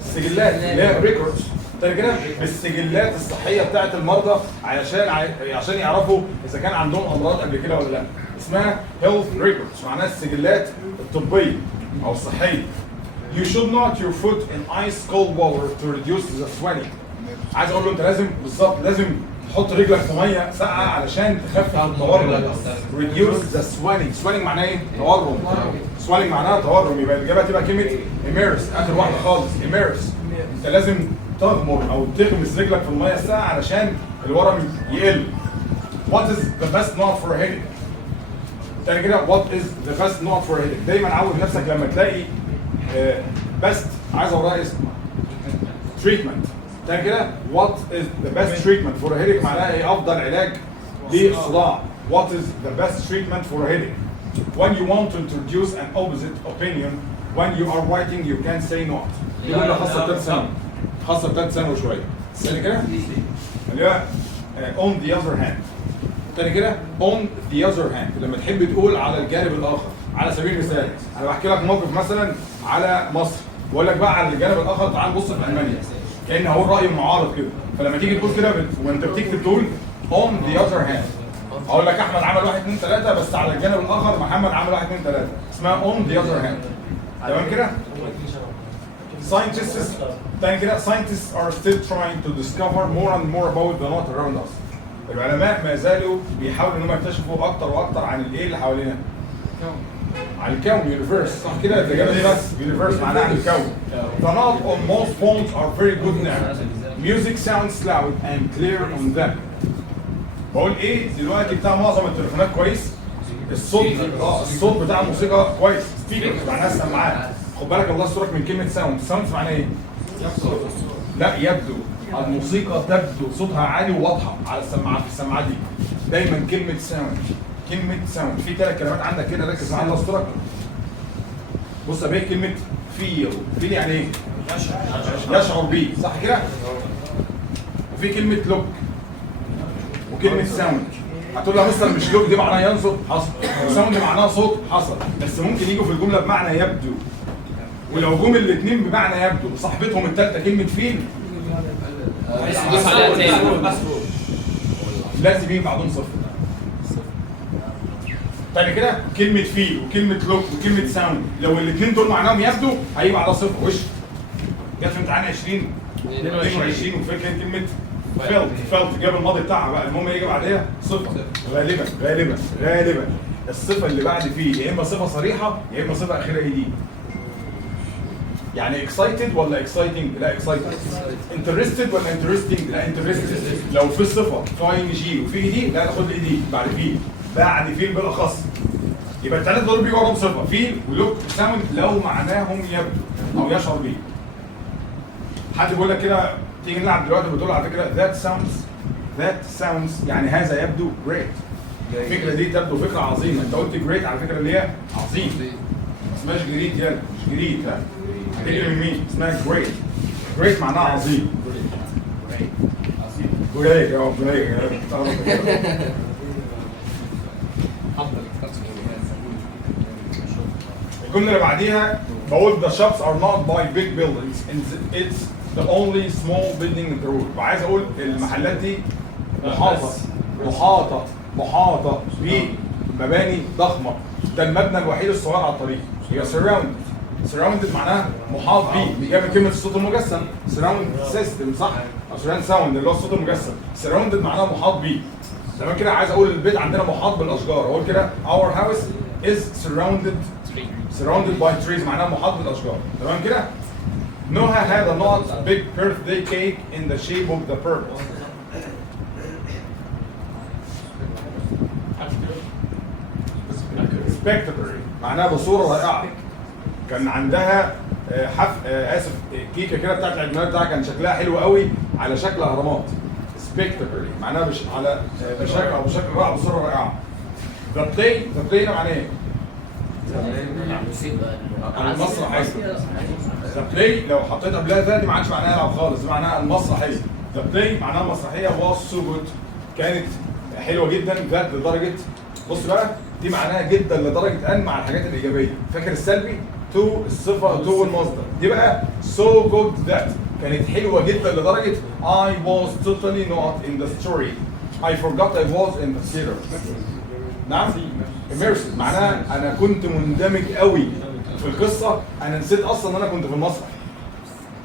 السجلات اللي هي ريكوردز كده، بالسجلات الصحيه بتاعت المرضى عشان يعرفوا اذا كان عندهم امراض قبل كده ولا لا. اسمها health records، معناها السجلات الطبيه او الصحيه. You should not your foot in ice cold water to reduce the swelling. عايز اقول له انت لازم تحط رجلك في ميه ساقعه علشان تخفف التورم. reduce the swelling. swelling معناه ايه؟ تورم. swelling معناها تورم، يبقى الاجابه تبقى كلمه immerse، اخر واحده خالص immerse. انت لازم تغمر او تغمس رجلك في الميه الساقعه علشان الورم يقل. What is the best knot for a headache؟ تاني كده what is the best knot for a headache؟ دايما عود نفسك لما تلاقي best عايز وراها اسم treatment. تاني كده what is the best treatment for a headache معناها ايه؟ افضل علاج للصداع. What is the best treatment for a headache؟ When you want to introduce an opposite opinion when you are writing you can say not. دي جمله خاصه بثالث ثانوي، خاصه بثالث ثانوي شويه. تاني كده اللي هو on the other hand. تاني كده on the other hand لما تحب تقول على الجانب الاخر. على سبيل المثال انا بحكي لك موقف مثلا على مصر، بقول لك بقى على الجانب الاخر تعال نبص في المانيا، كأن هو راي معارض كده. فلما تيجي تقول كده وانت بتكتب تقول on the other hand. اقول لك احمد عمل 1 2 3 بس على الجانب الاخر محمد عمل 1 2 3، اسمها on the other hand. تمام كده؟ Scientists تاني كده scientists are still trying to discover more and more about the world around us. العلماء ما زالوا بيحاولوا ان هم يكتشفوا اكتر واكتر عن الايه اللي حوالينا. عن الكون universe صح كده؟ الإجابة دي بس universe معناها عن الكون. The knot on most phones are very good now. Music sounds loud and clear on them. بقول ايه دلوقتي بتاع معظم التليفونات كويس؟ الصوت بتاع الموسيقى كويس. سبيكر معناها سماعات. خد بالك الله يسترك من كلمة ساوند. ساوند معناها ايه؟ لا يبدو. الموسيقى تبدو صوتها عالي وواضحة على السماعات. في السماعات دي دايما كلمة ساوند. كلمة ساوند في 3 كلمات عندك كده ركز معايا الله يسترك. بص بيه كلمة فيل يعني ايه؟ يشعر بيه صح كده؟ وفي كلمة لوك وكلمه ساوند. هتقول له يا مستر مش لوك دي معناها ينصت، حصل. وساوند معناها صوت، حصل. بس ممكن يجوا في الجمله بمعنى يبدو. ولو جم الاثنين بمعنى يبدو صاحبتهم الثالثه كلمه فين دوس عليها تاني. لازم يجي بعدهم صفر. تاني كده كلمه فيل وكلمه لوك وكلمه ساوند لو الاثنين دول معناهم يبدو هيجي بعدها صفر. وش جت في امتحان 2022 وفاكر كلمه فيلت جاب الماضي بتاعها بقى، المهم يجي بعدها صفه. غالبا الصفه اللي بعد فيه يا اما صفه صريحه يا اما صفه اخيره اي دي. يعني اكسايتد ولا اكسايتنج؟ لا اكسايتد. انترستد ولا انترستنج؟ لا انترستد. لو في صفه في اي ان جي وفي اي دي لا ناخد اي دي بعد فيل. بعد فيل بالاخص يبقى الثلاثه دول بيجوا وراهم صفه فيل ولوك ساوند لو معناهم يبدو او يشعر بيه. حد بيقول لك كده تيجي نلعب دلوقتي بتقول على فكره that sounds يعني هذا يبدو great. الفكره دي تبدو فكره عظيمه. انت قلت great على فكره اللي هي عظيم. ما اسمهاش جريت يلا مش جريت. ها هتيجي من مين؟ اسمها great معناها عظيم. great يا great. الجمله اللي بعديها بقول the shops are not by big buildings and it's the only small building in the road. وعايز اقول المحلات دي محاطه بمباني ضخمه. ده المبنى الوحيد الصغير على الطريق. هي surrounded معناها محاط بيه. جاي من كلمه الصوت المجسم surround system صح؟ او surround sound اللي هو الصوت المجسم. surrounded معناها محاط بيه. تمام كده عايز اقول البيت عندنا محاط بالاشجار. اقول كده our house is surrounded by trees معناها محاط بالاشجار. تمام كده؟ Noah had a big birthday cake in the shape of the purple. Spectacular معناها بصورة رائعة. كان عندها كيكة كده بتاعت العيد ميلاد بتاعها كان شكلها حلو قوي على شكل اهرامات. Spectacular معناها بشكل رائع بصورة رائعة. The play ده معناه ايه؟ المسرحية. The play لو حطيت قبلها ذا دي ما عادش معناها يلعب خالص، دي معناها المسرحية. The play معناها المسرحية was so good كانت حلوة جدا ذات لدرجة بص بقى دي معناها جدا لدرجة أن مع الحاجات الإيجابية. فاكر السلبي؟ تو الصفة تو المصدر. دي بقى so good that كانت حلوة جدا لدرجة I was totally not in the story. I forgot I was in the theater. نعم؟ immersive معناها انا كنت مندمج قوي في القصه. انا نسيت اصلا ان انا كنت في المسرح.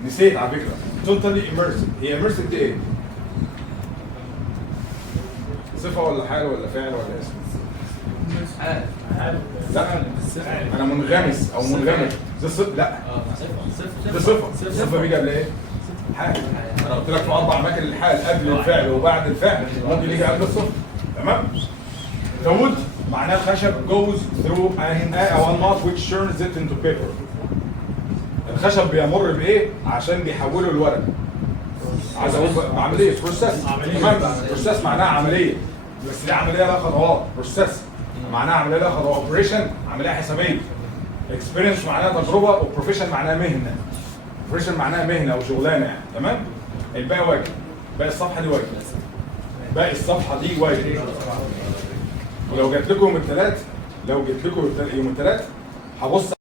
نسيت على فكره. totally immersive. هي immersive دي ايه؟ صفه ولا حال ولا فعل ولا اسم؟ لا انا منغمس او منغمس. دي صفه. لا دي صفه. صفه بيجي قبل ايه؟ حال. انا قلت لك في 4 اماكن الحال قبل الفعل وبعد الفعل ممكن يجي قبل الصفه. تمام؟ داوود معناه خشب goes through a knot which turns it into paper. الخشب بيمر بايه؟ عشان بيحوله لورق. عايز اقول عمليه بروسيس. تمام؟ بروسيس معناها عمليه. بس دي عمليه لها خطوات. بروسيس معناها عمليه لها خطوات. اوبريشن عمليه حسابيه. اكسبيرينس معناها تجربه وبروفيشن معناها مهنه. بروفيشن معناها مهنه او شغلانه يعني. تمام؟ الباقي واجب. باقي الصفحه دي واجب. باقي الصفحه دي واجب. ولو جات لكم يوم الثلاث هبص